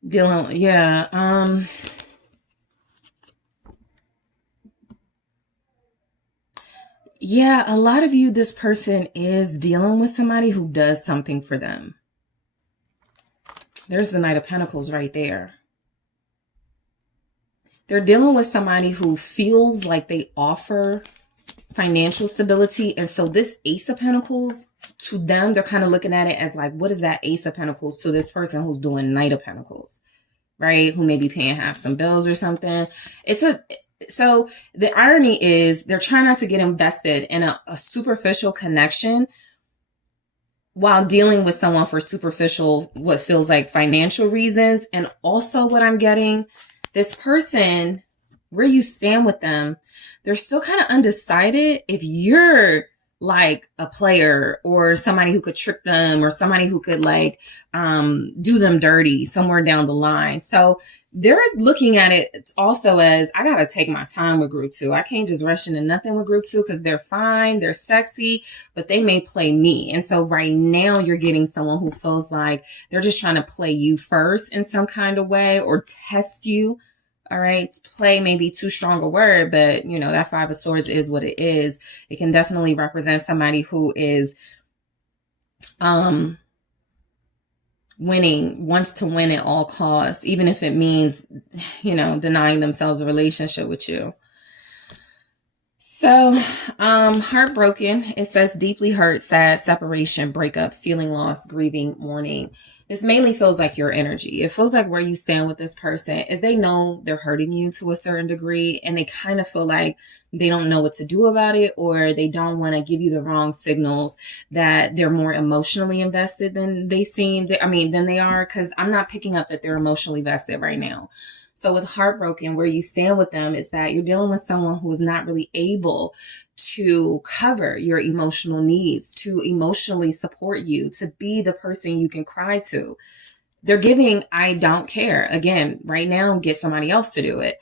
dealing. Yeah. Yeah, a lot of you, this person is dealing with somebody who does something for them. There's the Knight of Pentacles right there. They're dealing with somebody who feels like they offer financial stability. And so this Ace of Pentacles, to them, they're kind of looking at it as like, what is that Ace of Pentacles to this person who's doing Knight of Pentacles, right? Who may be paying half some bills or something. So the irony is they're trying not to get invested in a superficial connection while dealing with someone for superficial, what feels like financial reasons. And also what I'm getting, this person, where you stand with them, they're still kind of undecided if you're like a player or somebody who could trick them or somebody who could do them dirty somewhere down the line. So they're looking at it also as, I got to take my time with group 2. I can't just rush into nothing with group 2 because they're fine. They're sexy, but they may play me. And so right now you're getting someone who feels like they're just trying to play you first in some kind of way or test you. All right. Play may be too strong a word, but that 5 of Swords is what it is. It can definitely represent somebody who is, wants to win at all costs, even if it means, denying themselves a relationship with you. So, heartbroken, it says deeply hurt, sad, separation, breakup, feeling lost, grieving, mourning. This mainly feels like your energy. It feels like where you stand with this person is they know they're hurting you to a certain degree, and they kind of feel like they don't know what to do about it, or they don't want to give you the wrong signals that they're more emotionally invested than than they are, because I'm not picking up that they're emotionally vested right now. So with heartbroken, where you stand with them is that you're dealing with someone who is not really able to cover your emotional needs, to emotionally support you, to be the person you can cry to. They're giving, I don't care. Again, right now, get somebody else to do it.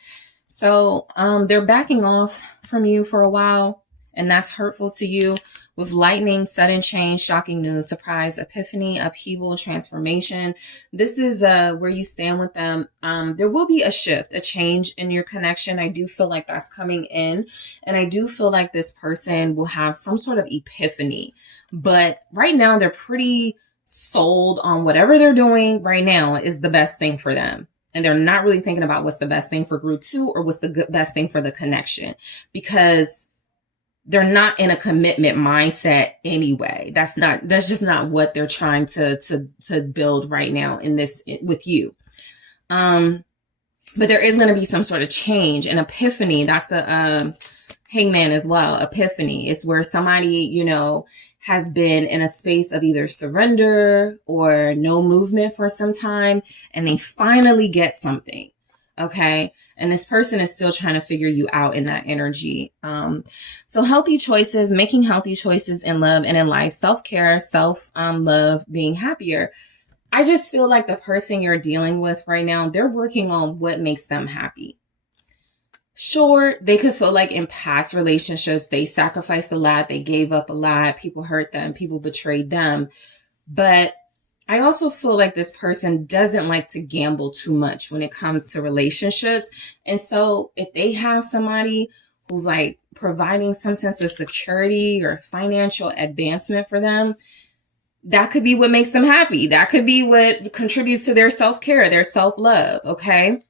So they're backing off from you for a while, and that's hurtful to you. With lightning, sudden change, shocking news, surprise, epiphany, upheaval, transformation. This is where you stand with them. There will be a shift, a change in your connection. I do feel like that's coming in. And I do feel like this person will have some sort of epiphany. But right now, they're pretty sold on whatever they're doing right now is the best thing for them. And they're not really thinking about what's the best thing for group 2 or what's the best thing for the connection, because they're not in a commitment mindset anyway. That's just not what they're trying to build right now with you. But there is going to be some sort of change, and epiphany. That's the hangman as well. Epiphany is where somebody, has been in a space of either surrender or no movement for some time, and they finally get something. Okay. And this person is still trying to figure you out in that energy. So healthy choices, making healthy choices in love and in life, self-care, self-love, being happier. I just feel like the person you're dealing with right now, they're working on what makes them happy. Sure, they could feel like in past relationships, they sacrificed a lot, they gave up a lot, people hurt them, people betrayed them. But I also feel like this person doesn't like to gamble too much when it comes to relationships. And so if they have somebody who's like providing some sense of security or financial advancement for them, that could be what makes them happy. That could be what contributes to their self-care, their self-love. Okay.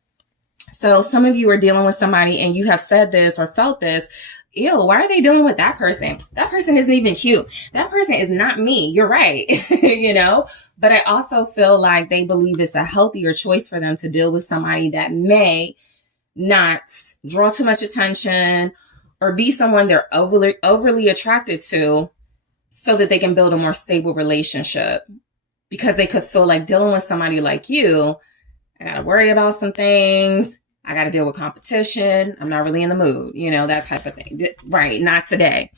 So some of you are dealing with somebody and you have said this or felt this. Ew, why are they dealing with that person? That person isn't even cute. That person is not me. You're right. But I also feel like they believe it's a healthier choice for them to deal with somebody that may not draw too much attention or be someone they're overly attracted to, so that they can build a more stable relationship, because they could feel like dealing with somebody like you, I got to worry about some things. I got to deal with competition. I'm not really in the mood, that type of thing. Right. Not today.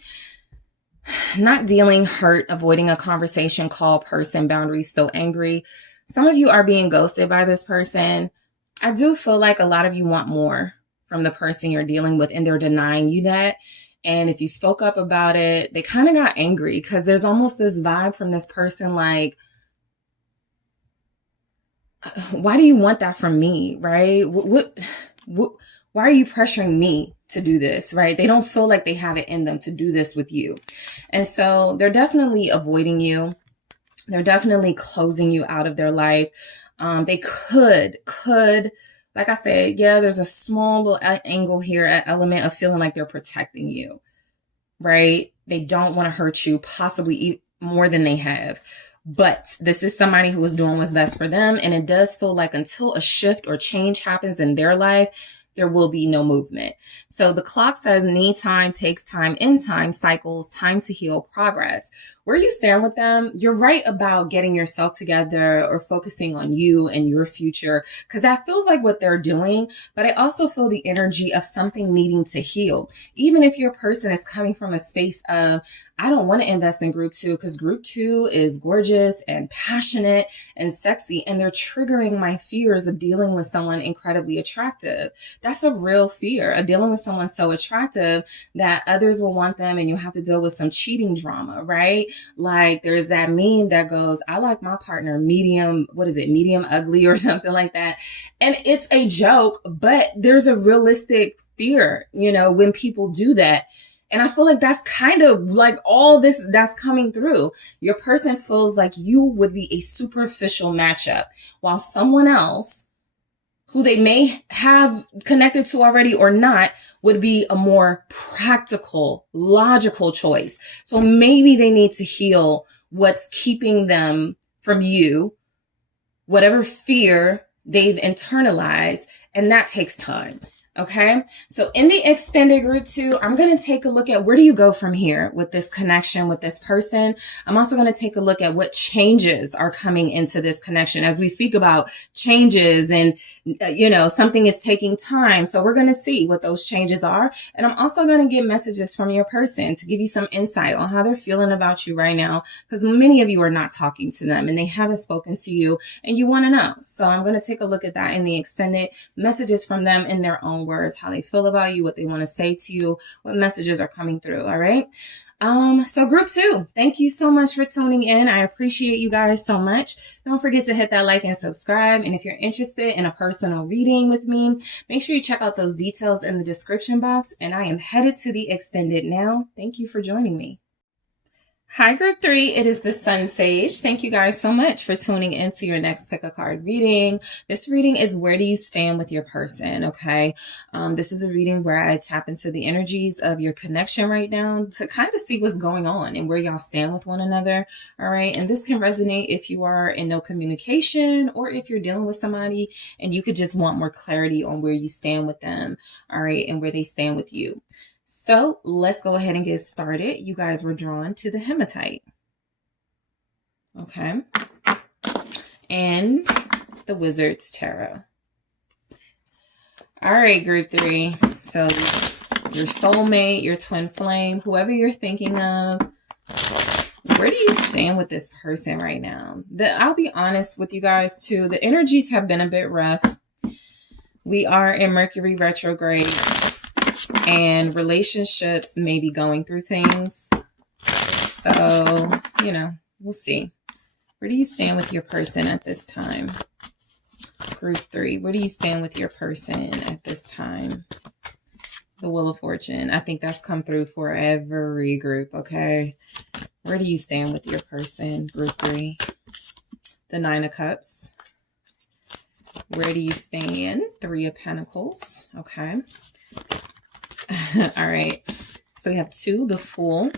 Not dealing, hurt, avoiding a conversation, call, person, boundaries, still angry. Some of you are being ghosted by this person. I do feel like a lot of you want more from the person you're dealing with, and they're denying you that. And if you spoke up about it, they kind of got angry, because there's almost this vibe from this person like, why do you want that from me, right? What, why are you pressuring me to do this, right? They don't feel like they have it in them to do this with you. And so they're definitely avoiding you. They're definitely closing you out of their life. They could, like I said, yeah, there's a small little angle here, an element of feeling like they're protecting you, right? They don't want to hurt you, possibly more than they have. But this is somebody who is doing what's best for them. And it does feel like until a shift or change happens in their life, there will be no movement. So the clock says need time, takes time, in time, cycles, time to heal, progress. Where you stand with them, you're right about getting yourself together or focusing on you and your future, because that feels like what they're doing. But I also feel the energy of something needing to heal. Even if your person is coming from a space of, I don't want to invest in group 2 because group 2 is gorgeous and passionate and sexy, and they're triggering my fears of dealing with someone incredibly attractive. That's a real fear of dealing with someone so attractive that others will want them, and you have to deal with some cheating drama, right? Like there's that meme that goes, I like my partner medium, medium ugly or something like that. And it's a joke, but there's a realistic fear, when people do that. And I feel like that's kind of like all this that's coming through. Your person feels like you would be a superficial matchup, while someone else who they may have connected to already or not would be a more practical, logical choice. So maybe they need to heal what's keeping them from you, whatever fear they've internalized, and that takes time. Okay, so in the extended group 2, I'm going to take a look at where do you go from here with this connection with this person. I'm also going to take a look at what changes are coming into this connection as we speak about changes and, something is taking time. So we're going to see what those changes are. And I'm also going to get messages from your person to give you some insight on how they're feeling about you right now, because many of you are not talking to them and they haven't spoken to you and you want to know. So I'm going to take a look at that in the extended messages from them in their own words, how they feel about you, what they want to say to you, what messages are coming through. All right. So group 2, thank you so much for tuning in. I appreciate you guys so much. Don't forget to hit that like and subscribe. And if you're interested in a personal reading with me, make sure you check out those details in the description box. And I am headed to the extended now. Thank you for joining me. Hi, group 3. It is the SunSage. Thank you guys so much for tuning into your next pick a card reading. This reading is where do you stand with your person? Okay. This is a reading where I tap into the energies of your connection right now to kind of see what's going on and where y'all stand with one another. All right. And this can resonate if you are in no communication or if you're dealing with somebody and you could just want more clarity on where you stand with them. All right. And where they stand with you. So let's go ahead and get started. You guys were drawn to the hematite. Okay. And the Wizard's Tarot. All right, group 3. So your soulmate, your twin flame, whoever you're thinking of, where do you stand with this person right now? I'll be honest with you guys too. The energies have been a bit rough. We are in Mercury retrograde. And relationships may be going through things. So, we'll see. Where do you stand with your person at this time? Group 3, where do you stand with your person at this time? The Wheel of Fortune. I think that's come through for every group, okay? Where do you stand with your person? Group 3. The 9 of Cups. Where do you stand? 3 of Pentacles, okay? All right. So we have 2, the Fool.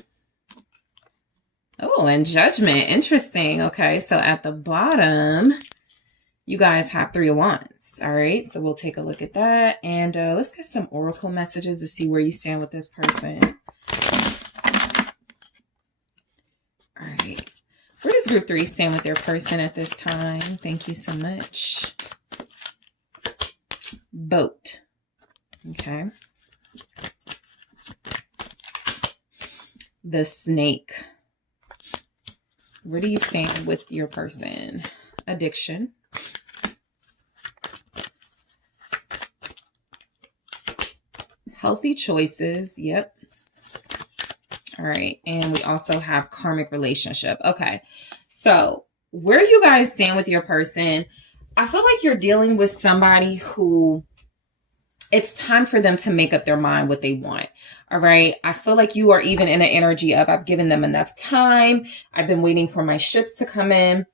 Oh, and Judgment. Interesting. Okay. So at the bottom, you guys have 3 of Wands. All right. So we'll take a look at that. And let's get some oracle messages to see where you stand with this person. All right. Where does group 3 stand with their person at this time? Thank you so much. Boat. Okay. The Snake. Where do you stand with your person? Addiction. Healthy choices. Yep. All right. And we also have karmic relationship. Okay. So where you guys stand with your person, I feel like you're dealing with somebody who it's time for them to make up their mind what they want. All right. I feel like you are even in an energy of I've given them enough time. I've been waiting for my ships to come in.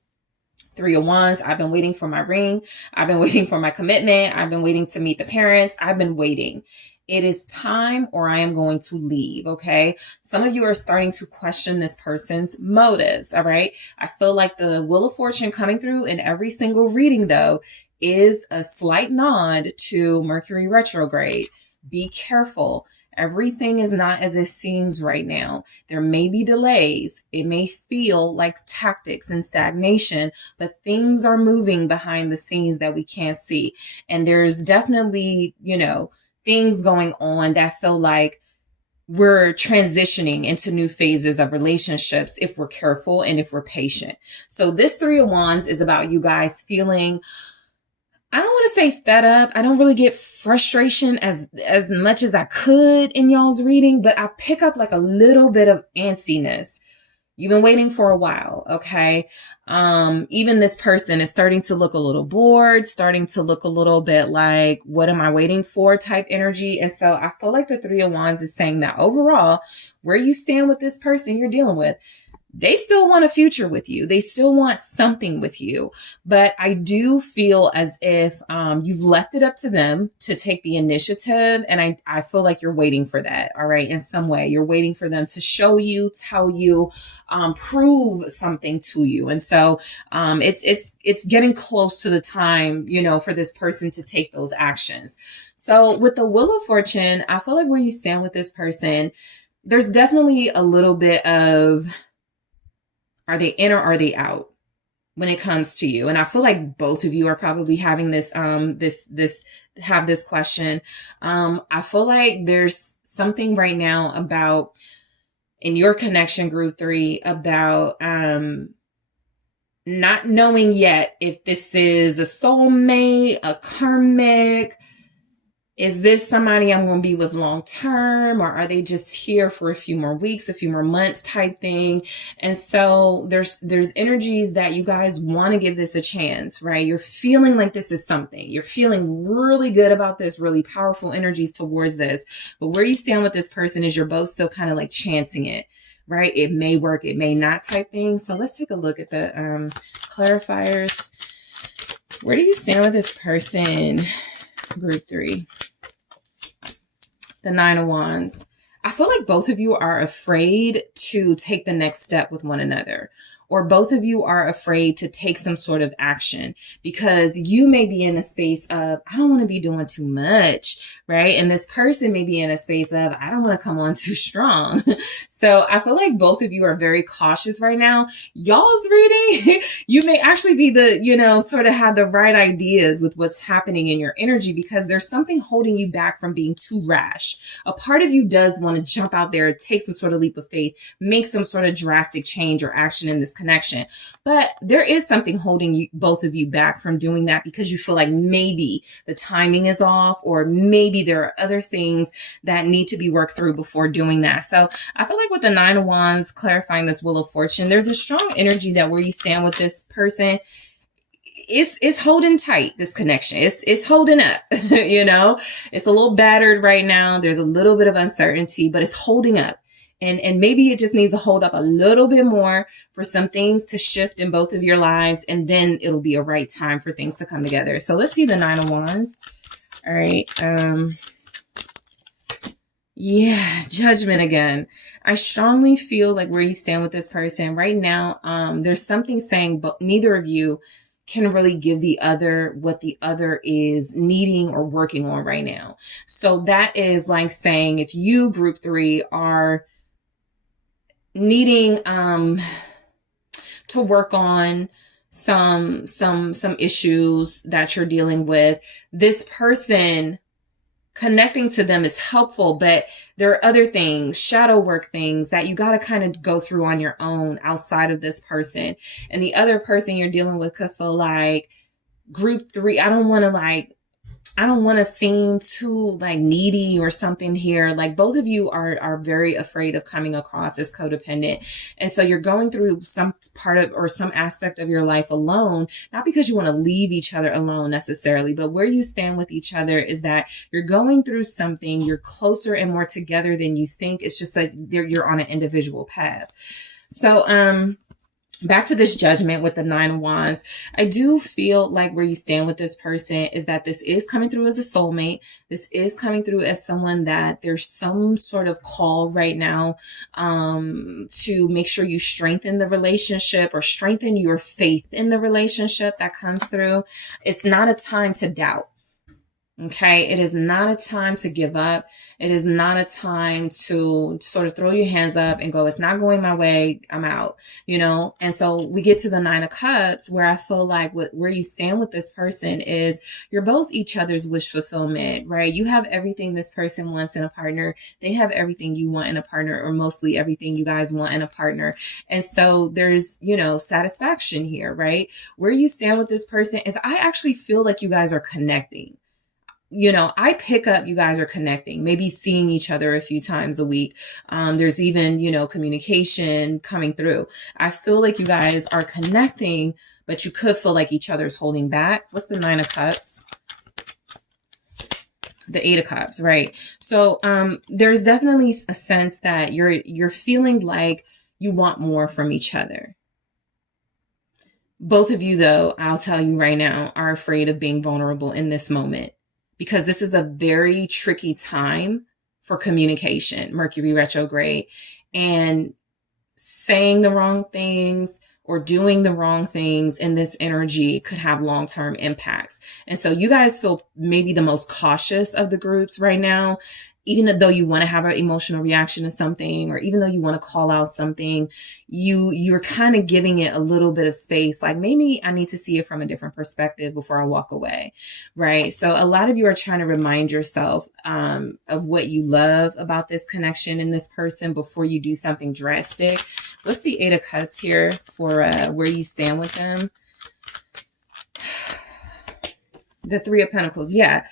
3 of Wands. I've been waiting for my ring. I've been waiting for my commitment. I've been waiting to meet the parents. I've been waiting. It is time or I am going to leave. Okay. Some of you are starting to question this person's motives. All right. I feel like the Wheel of Fortune coming through in every single reading though is a slight nod to Mercury retrograde. Be careful. Everything is not as it seems right now. There may be delays. It may feel like tactics and stagnation, but things are moving behind the scenes that we can't see. And there's definitely, things going on that feel like we're transitioning into new phases of relationships if we're careful and if we're patient. So this 3 of Wands is about you guys feeling, I don't want to say fed up. I don't really get frustration as much as I could in y'all's reading, but I pick up like a little bit of antsiness. You've been waiting for a while, okay? Even this person is starting to look a little bored, starting to look a little bit like, what am I waiting for type energy. And so I feel like the Three of Wands is saying that overall, where you stand with this person you're dealing with, they still want a future with you. They still want something with you. But I do feel as if you've left it up to them to take the initiative. And I feel like you're waiting for that. All right. In some way, you're waiting for them to show you, tell you, prove something to you. And so it's getting close to the time, you know, for this person to take those actions. So with the Wheel of Fortune, I feel like where you stand with this person, there's definitely a little bit of, are they in or are they out when it comes to you? And I feel like both of you are probably having this, have this question. I feel like there's something right now about, in your connection group 3, about, not knowing yet if this is a soulmate, a karmic. Is this somebody I'm going to be with long term, or are they just here for a few more weeks, a few more months type thing? And so there's energies that you guys want to give this a chance, right? You're feeling like this is something. You're feeling really good about this, really powerful energies towards this. But where you stand with this person is you're both still kind of like chancing it, right? It may work, it may not type thing. So let's take a look at the clarifiers. Where do you stand with this person, group 3? The Nine of Wands. I feel like both of you are afraid to take the next step with one another, or both of you are afraid to take some sort of action because you may be in a space of, I don't want to be doing too much, right? And this person may be in a space of, I don't want to come on too strong. So I feel like both of you are very cautious right now. Y'all's reading, you may actually be the, you know, sort of have the right ideas with what's happening in your energy because there's something holding you back from being too rash. A part of you does want to jump out there, take some sort of leap of faith, make some sort of drastic change or action in this connection. But there is something holding you, both of you back from doing that because you feel like maybe the timing is off, or maybe there are other things that need to be worked through before doing that. So I feel like with the Nine of Wands clarifying this Wheel of Fortune, there's a strong energy that where you stand with this person, it's holding tight, this connection. It's holding up, you know, it's a little battered right now. There's a little bit of uncertainty, but it's holding up. And maybe it just needs to hold up a little bit more for some things to shift in both of your lives. And then it'll be a right time for things to come together. So let's see the Nine of Wands. All right. Yeah, Judgment again. I strongly feel like where you stand with this person right now, there's something saying, but neither of you can really give the other what the other is needing or working on right now. So that is like saying if you, group 3, are needing to work on some issues that you're dealing with, this person, connecting to them is helpful, but there are other things, shadow work things that you got to kind of go through on your own outside of this person. And the other person you're dealing with could feel like, group 3, I don't want to seem too like needy or something here. Like both of you are very afraid of coming across as codependent. And so you're going through some part of or some aspect of your life alone, not because you want to leave each other alone necessarily, but where you stand with each other is that you're going through something, you're closer and more together than you think. It's just that you're on an individual path. So, back to this Judgment with the Nine of Wands. I do feel like where you stand with this person is that this is coming through as a soulmate. This is coming through as someone that there's some sort of call right now to make sure you strengthen the relationship or strengthen your faith in the relationship that comes through. It's not a time to doubt. Okay, it is not a time to give up. It is not a time to sort of throw your hands up and go, it's not going my way, I'm out, you know? And so we get to the Nine of Cups where I feel like where you stand with this person is you're both each other's wish fulfillment, right? You have everything this person wants in a partner. They have everything you want in a partner, or mostly everything you guys want in a partner. And so there's, you know, satisfaction here, right? Where you stand with this person is I actually feel like you guys are connecting. you know, I pick up you guys are connecting, maybe seeing each other a few times a week. There's even, you know, communication coming through. I feel like you guys are connecting, but you could feel like each other's holding back. What's the Nine of Cups? The Eight of Cups, right? So there's definitely a sense that you're feeling like you want more from each other. Both of you, though, I'll tell you right now, are afraid of being vulnerable in this moment, because this is a very tricky time for communication, Mercury retrograde, and saying the wrong things or doing the wrong things in this energy could have long-term impacts. And so you guys feel maybe the most cautious of the groups right now, even though you want to have an emotional reaction to something, or even though you want to call out something, you're kind of giving it a little bit of space. Like, maybe I need to see it from a different perspective before I walk away, right? So a lot of you are trying to remind yourself of what you love about this connection in this person before you do something drastic. What's the Eight of Cups here for where you stand with them? The Three of Pentacles. Yeah.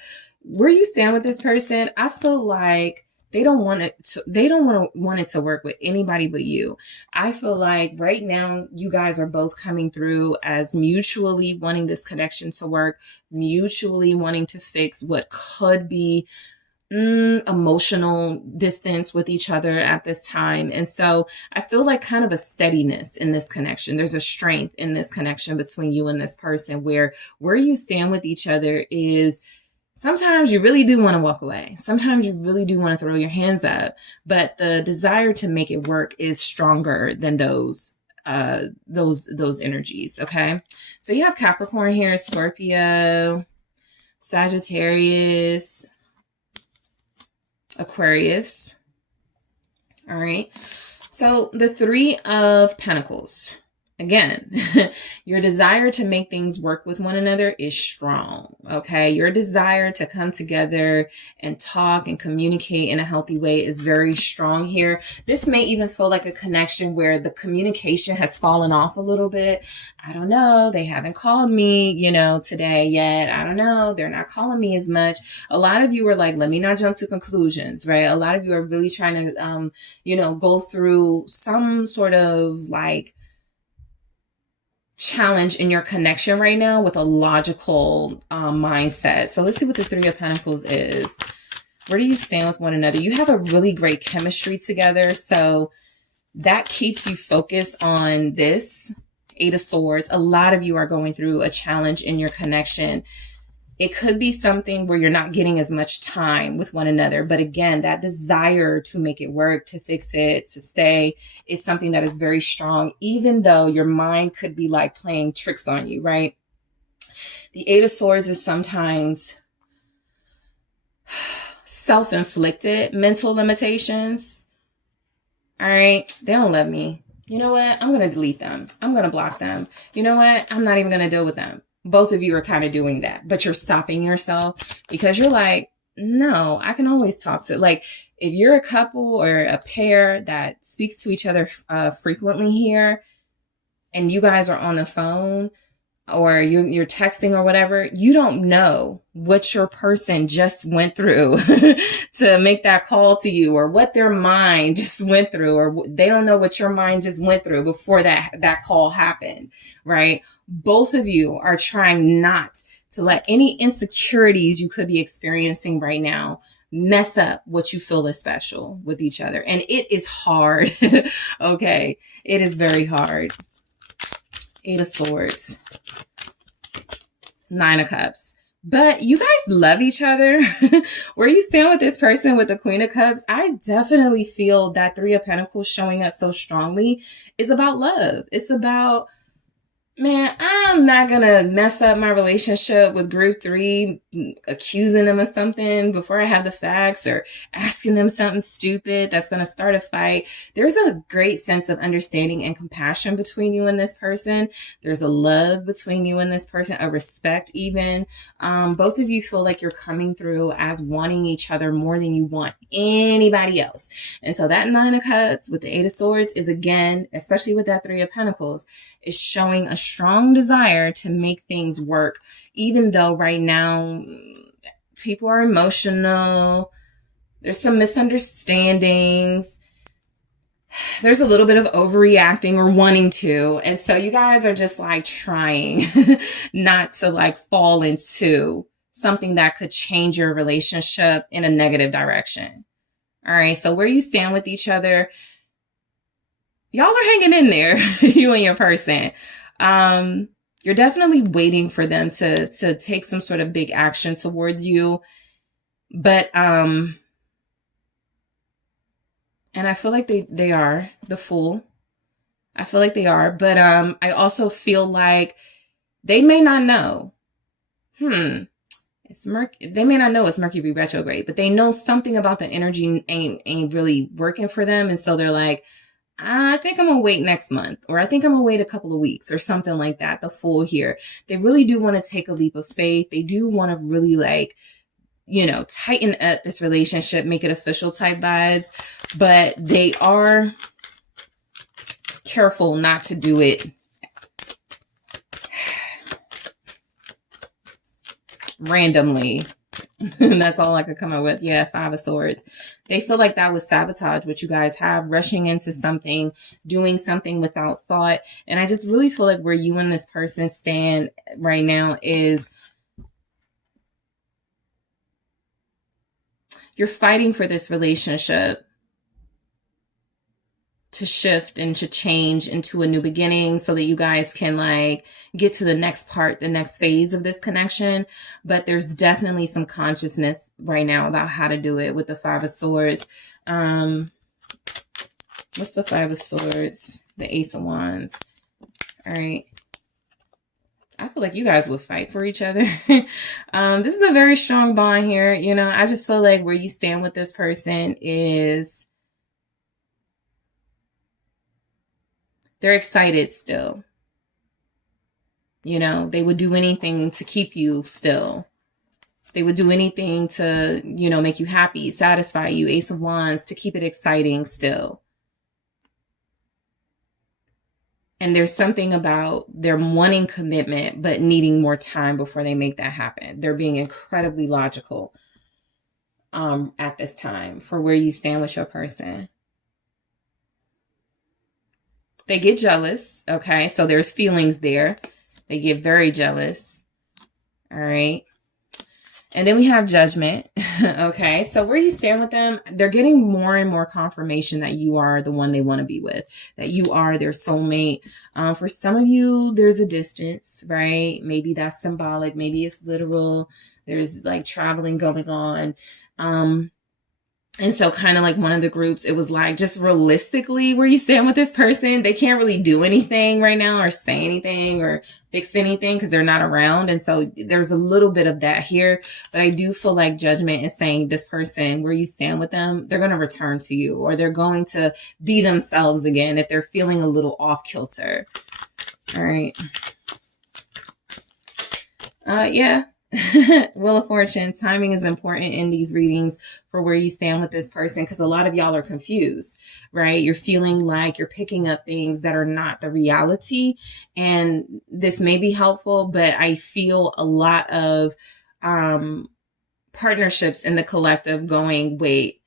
Where you stand with this person, I feel like they don't want it to work with anybody but you. I feel like right now you guys are both coming through as mutually wanting this connection to work, mutually wanting to fix what could be emotional distance with each other at this time. And so I feel like kind of a steadiness in this connection. There's a strength in this connection between you and this person, where you stand with each other is, sometimes you really do want to walk away. Sometimes you really do want to throw your hands up, but the desire to make it work is stronger than those energies. Okay. So you have Capricorn here, Scorpio, Sagittarius, Aquarius. All right. So the Three of Pentacles. Again, your desire to make things work with one another is strong, okay? Your desire to come together and talk and communicate in a healthy way is very strong here. This may even feel like a connection where the communication has fallen off a little bit. I don't know. They haven't called me, you know, today yet. I don't know. They're not calling me as much. A lot of you are like, let me not jump to conclusions, right? A lot of you are really trying to, go through some sort of like challenge in your connection right now with a logical mindset. So let's see what the Three of Pentacles is. Where do you stand with one another? You have a really great chemistry together. So that keeps you focused on this Eight of Swords. A lot of you are going through a challenge in your connection. It could be something where you're not getting as much time with one another. But again, that desire to make it work, to fix it, to stay is something that is very strong, even though your mind could be like playing tricks on you, right? The Eight of Swords is sometimes self-inflicted mental limitations. All right. They don't love me. You know what? I'm going to delete them. I'm going to block them. You know what? I'm not even going to deal with them. Both of you are kind of doing that, but you're stopping yourself because you're like, no, I can always talk to, like, if you're a couple or a pair that speaks to each other frequently here, and you guys are on the phone or you're texting or whatever, you don't know what your person just went through to make that call to you, or what their mind just went through, or they don't know what your mind just went through before that call happened, right? Both of you are trying not to let any insecurities you could be experiencing right now mess up what you feel is special with each other. And it is hard. Okay. It is very hard. Eight of Swords. Nine of Cups. But you guys love each other. Where you stand with this person with the Queen of Cups, I definitely feel that Three of Pentacles showing up so strongly is about love. It's about, man, I'm not going to mess up my relationship with group 3, accusing them of something before I have the facts, or asking them something stupid that's going to start a fight. There's a great sense of understanding and compassion between you and this person. There's a love between you and this person, a respect even. Both of you feel like you're coming through as wanting each other more than you want anybody else. And so that Nine of Cups with the Eight of Swords is, again, especially with that Three of Pentacles, is showing a strong desire to make things work, even though right now people are emotional. There's some misunderstandings. There's a little bit of overreacting or wanting to. And so you guys are just like trying not to like fall into something that could change your relationship in a negative direction. All right. So where you stand with each other, y'all are hanging in there, you and your person. You're definitely waiting for them to take some sort of big action towards you. But, and I feel like they are the Fool. I feel like they are, but, I also feel like they may not know. They may not know it's Mercury retrograde, but they know something about the energy ain't really working for them. And so they're like, I think I'm gonna wait next month, or I think I'm gonna wait a couple of weeks or something like that. The Fool here. They really do want to take a leap of faith. They do want to really like, tighten up this relationship, make it official type vibes, but they are careful not to do it randomly. That's all I could come up with. Yeah, Five of Swords. They feel like that was sabotage what you guys have, rushing into something, doing something without thought. And I just really feel like where you and this person stand right now is you're fighting for this relationship to shift and to change into a new beginning so that you guys can like get to the next part, the next phase of this connection. But there's definitely some consciousness right now about how to do it with the Five of Swords. What's the Five of Swords? The Ace of Wands. All right. I feel like you guys would fight for each other. This is a very strong bond here. I just feel like where you stand with this person is they're excited still. They would do anything to keep you still. They would do anything to, make you happy, satisfy you. Ace of Wands, to keep it exciting still. And there's something about they're wanting commitment, but needing more time before they make that happen. They're being incredibly logical at this time for where you stand with your person. They get jealous, okay? So there's feelings there. They get very jealous, all right? And then we have Judgment, okay? So where you stand with them, they're getting more and more confirmation that you are the one they want to be with, that you are their soulmate. For some of you, there's a distance, right? Maybe that's symbolic. Maybe it's literal. There's like traveling going on. And so kind of like one of the groups, it was like just realistically where you stand with this person, they can't really do anything right now or say anything or fix anything because they're not around. And so there's a little bit of that here. But I do feel like Judgment is saying this person, where you stand with them, they're going to return to you, or they're going to be themselves again if they're feeling a little off kilter. All right. Yeah. Wheel of Fortune. Timing is important in these readings for where you stand with this person, because a lot of y'all are confused, right? You're feeling like you're picking up things that are not the reality, and this may be helpful, but I feel a lot of partnerships in the collective going, wait,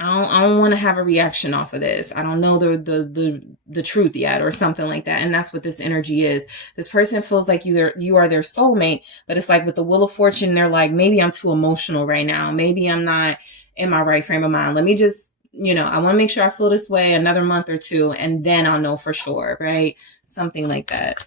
I don't want to have a reaction off of this. I don't know the truth yet, or something like that. And that's what this energy is. This person feels like you are their soulmate, but it's like with the Wheel of Fortune, they're like, maybe I'm too emotional right now. Maybe I'm not in my right frame of mind. Let me just, I want to make sure I feel this way another month or two, and then I'll know for sure, right? Something like that.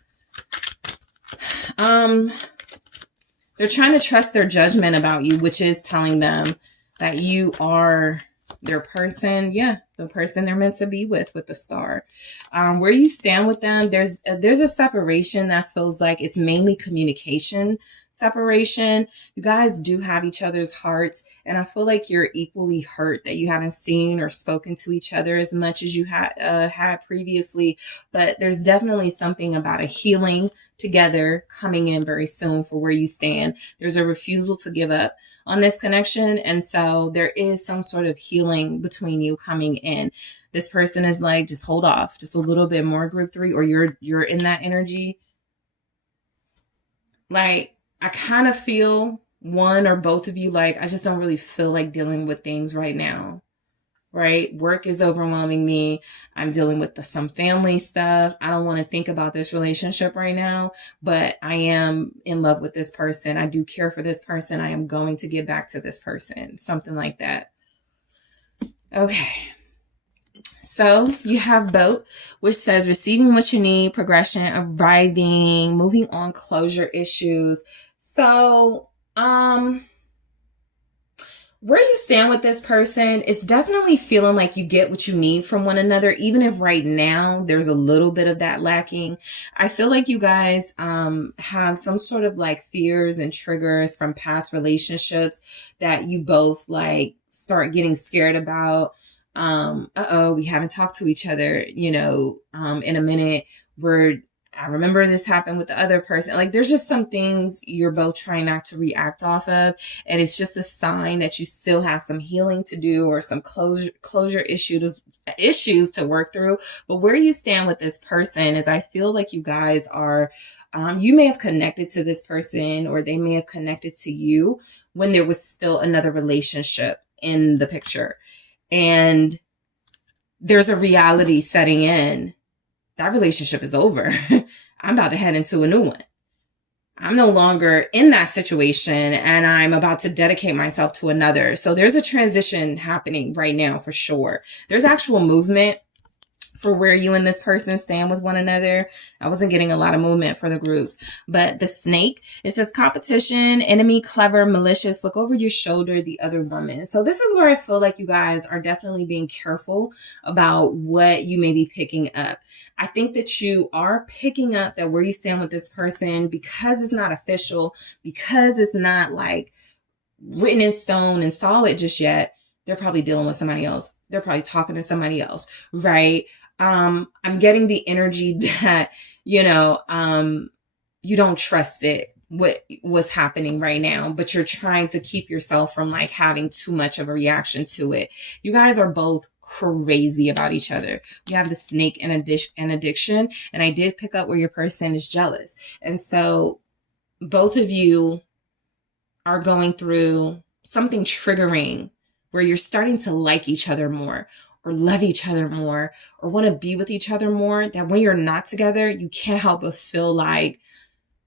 They're trying to trust their judgment about you, which is telling them that you are their person. Yeah, the person they're meant to be with the Star. Where you stand with them, there's a separation that feels like it's mainly communication separation. You guys do have each other's hearts, and I feel like you're equally hurt that you haven't seen or spoken to each other as much as you had previously. But there's definitely something about a healing together coming in very soon for where you stand. There's a refusal to give up on this connection, and so there is some sort of healing between you coming in. This person is like, just hold off just a little bit more, group 3, or you're in that energy. Like, I kind of feel one or both of you like, I just don't really feel like dealing with things right now. Right? Work is overwhelming me. I'm dealing with some family stuff. I don't want to think about this relationship right now, but I am in love with this person. I do care for this person. I am going to get back to this person. Something like that. Okay. So you have boat, which says receiving what you need, progression, arriving, moving on, closure issues. So, where you stand with this person, it's definitely feeling like you get what you need from one another, even if right now there's a little bit of that lacking. I feel like you guys have some sort of like fears and triggers from past relationships that you both like start getting scared about. We haven't talked to each other, in a minute. I remember this happened with the other person. Like, there's just some things you're both trying not to react off of. And it's just a sign that you still have some healing to do or some closure issues to work through. But where you stand with this person is I feel like you guys are, you may have connected to this person or they may have connected to you when there was still another relationship in the picture. And there's a reality setting in. That relationship is over. I'm about to head into a new one. I'm no longer in that situation and I'm about to dedicate myself to another. So there's a transition happening right now for sure. There's actual movement for where you and this person stand with one another. I wasn't getting a lot of movement for the groups, but the snake, it says competition, enemy, clever, malicious, look over your shoulder, the other woman. So this is where I feel like you guys are definitely being careful about what you may be picking up. I think that you are picking up that where you stand with this person, because it's not official, because it's not like written in stone and solid just yet, they're probably dealing with somebody else. They're probably talking to somebody else, right? I'm getting the energy that, you don't trust it, what's happening right now, but you're trying to keep yourself from like having too much of a reaction to it. You guys are both crazy about each other. We have the snake and addiction, and I did pick up where your person is jealous. And so both of you are going through something triggering where you're starting to like each other more or love each other more or want to be with each other more, that when you're not together, you can't help but feel like,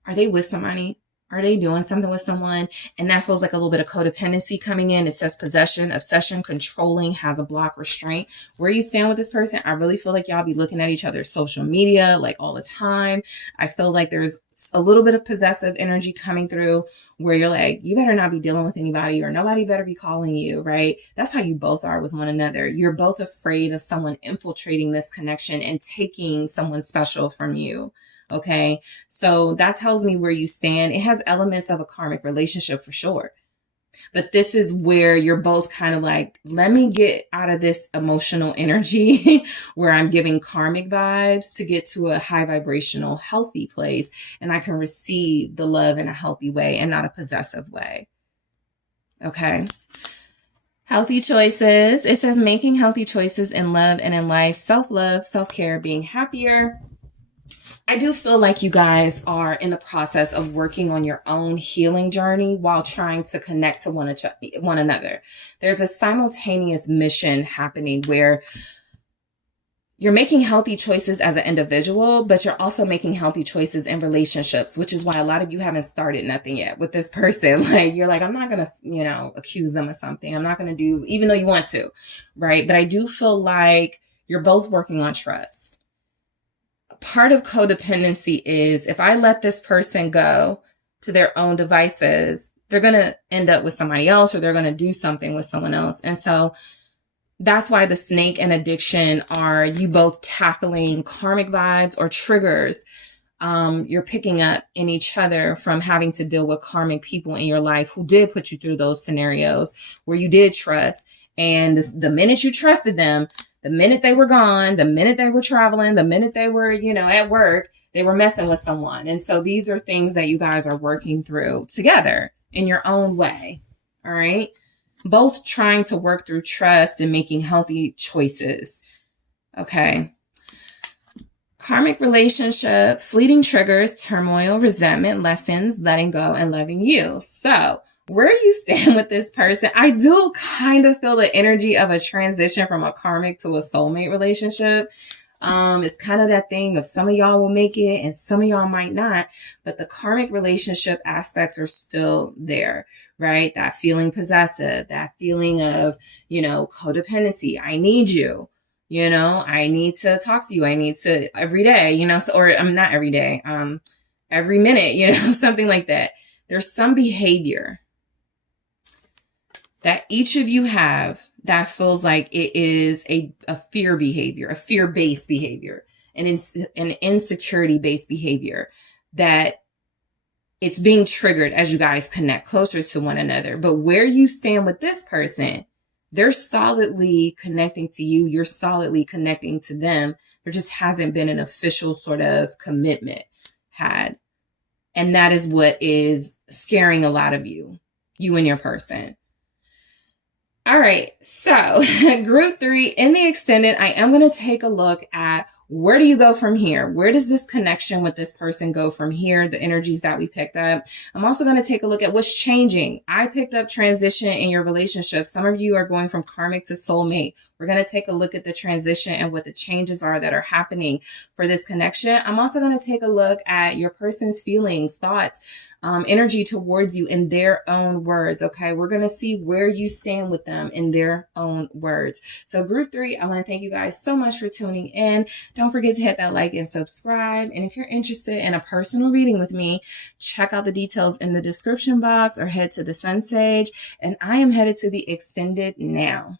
are they with somebody? Are they doing something with someone? And that feels like a little bit of codependency coming in. It says possession, obsession, controlling, has a block, restraint. Where you stand with this person, I really feel like y'all be looking at each other's social media like all the time. I feel like there's a little bit of possessive energy coming through where you're like, you better not be dealing with anybody or nobody better be calling you, right? That's how you both are with one another. You're both afraid of someone infiltrating this connection and taking someone special from you. Okay, so that tells me where you stand. It has elements of a karmic relationship for sure. But this is where you're both kind of like, let me get out of this emotional energy where I'm giving karmic vibes to get to a high vibrational, healthy place. And I can receive the love in a healthy way and not a possessive way. Okay. Healthy choices. It says making healthy choices in love and in life, self-love, self-care, being happier. I do feel like you guys are in the process of working on your own healing journey while trying to connect to one another. There's a simultaneous mission happening where you're making healthy choices as an individual, but you're also making healthy choices in relationships, which is why a lot of you haven't started nothing yet with this person. Like, you're like, I'm not going to, accuse them of something. I'm not going to do, even though you want to, right? But I do feel like you're both working on trust. Part of codependency is if I let this person go to their own devices, they're going to end up with somebody else or they're going to do something with someone else. And so that's why the snake and addiction are you both tackling karmic vibes or triggers you're picking up in each other from having to deal with karmic people in your life who did put you through those scenarios where you did trust. And the minute you trusted them, the minute they were gone, the minute they were traveling, the minute they were, at work, they were messing with someone. And so these are things that you guys are working through together in your own way. All right. Both trying to work through trust and making healthy choices. Okay. Karmic relationship, fleeting triggers, turmoil, resentment, lessons, letting go, and loving you. So where you stand with this person. I do kind of feel the energy of a transition from a karmic to a soulmate relationship. It's kind of that thing of some of y'all will make it and some of y'all might not, but the karmic relationship aspects are still there, right? That feeling possessive, that feeling of, codependency. I need you, I need to talk to you. I need to every day, or I'm not every day, every minute, something like that. There's some behavior that each of you have that feels like it is a fear behavior, a fear-based behavior, an insecurity-based behavior, that it's being triggered as you guys connect closer to one another. But where you stand with this person, they're solidly connecting to you. You're solidly connecting to them. There just hasn't been an official sort of commitment had. And that is what is scaring a lot of you and your person. All right, so group 3 in the extended, I am going to take a look at where do you go from here? Where does this connection with this person go from here? The energies that we picked up. I'm also going to take a look at what's changing. I picked up transition in your relationship. Some of you are going from karmic to soulmate. We're going to take a look at the transition and what the changes are that are happening for this connection. I'm also going to take a look at your person's feelings, thoughts, energy towards you in their own words. Okay, we're going to see where you stand with them in their own words. So group 3, I want to thank you guys so much for tuning in. Don't forget to hit that like and subscribe. And if you're interested in a personal reading with me, check out the details in the description box or head to the SunSage. And I am headed to the extended now.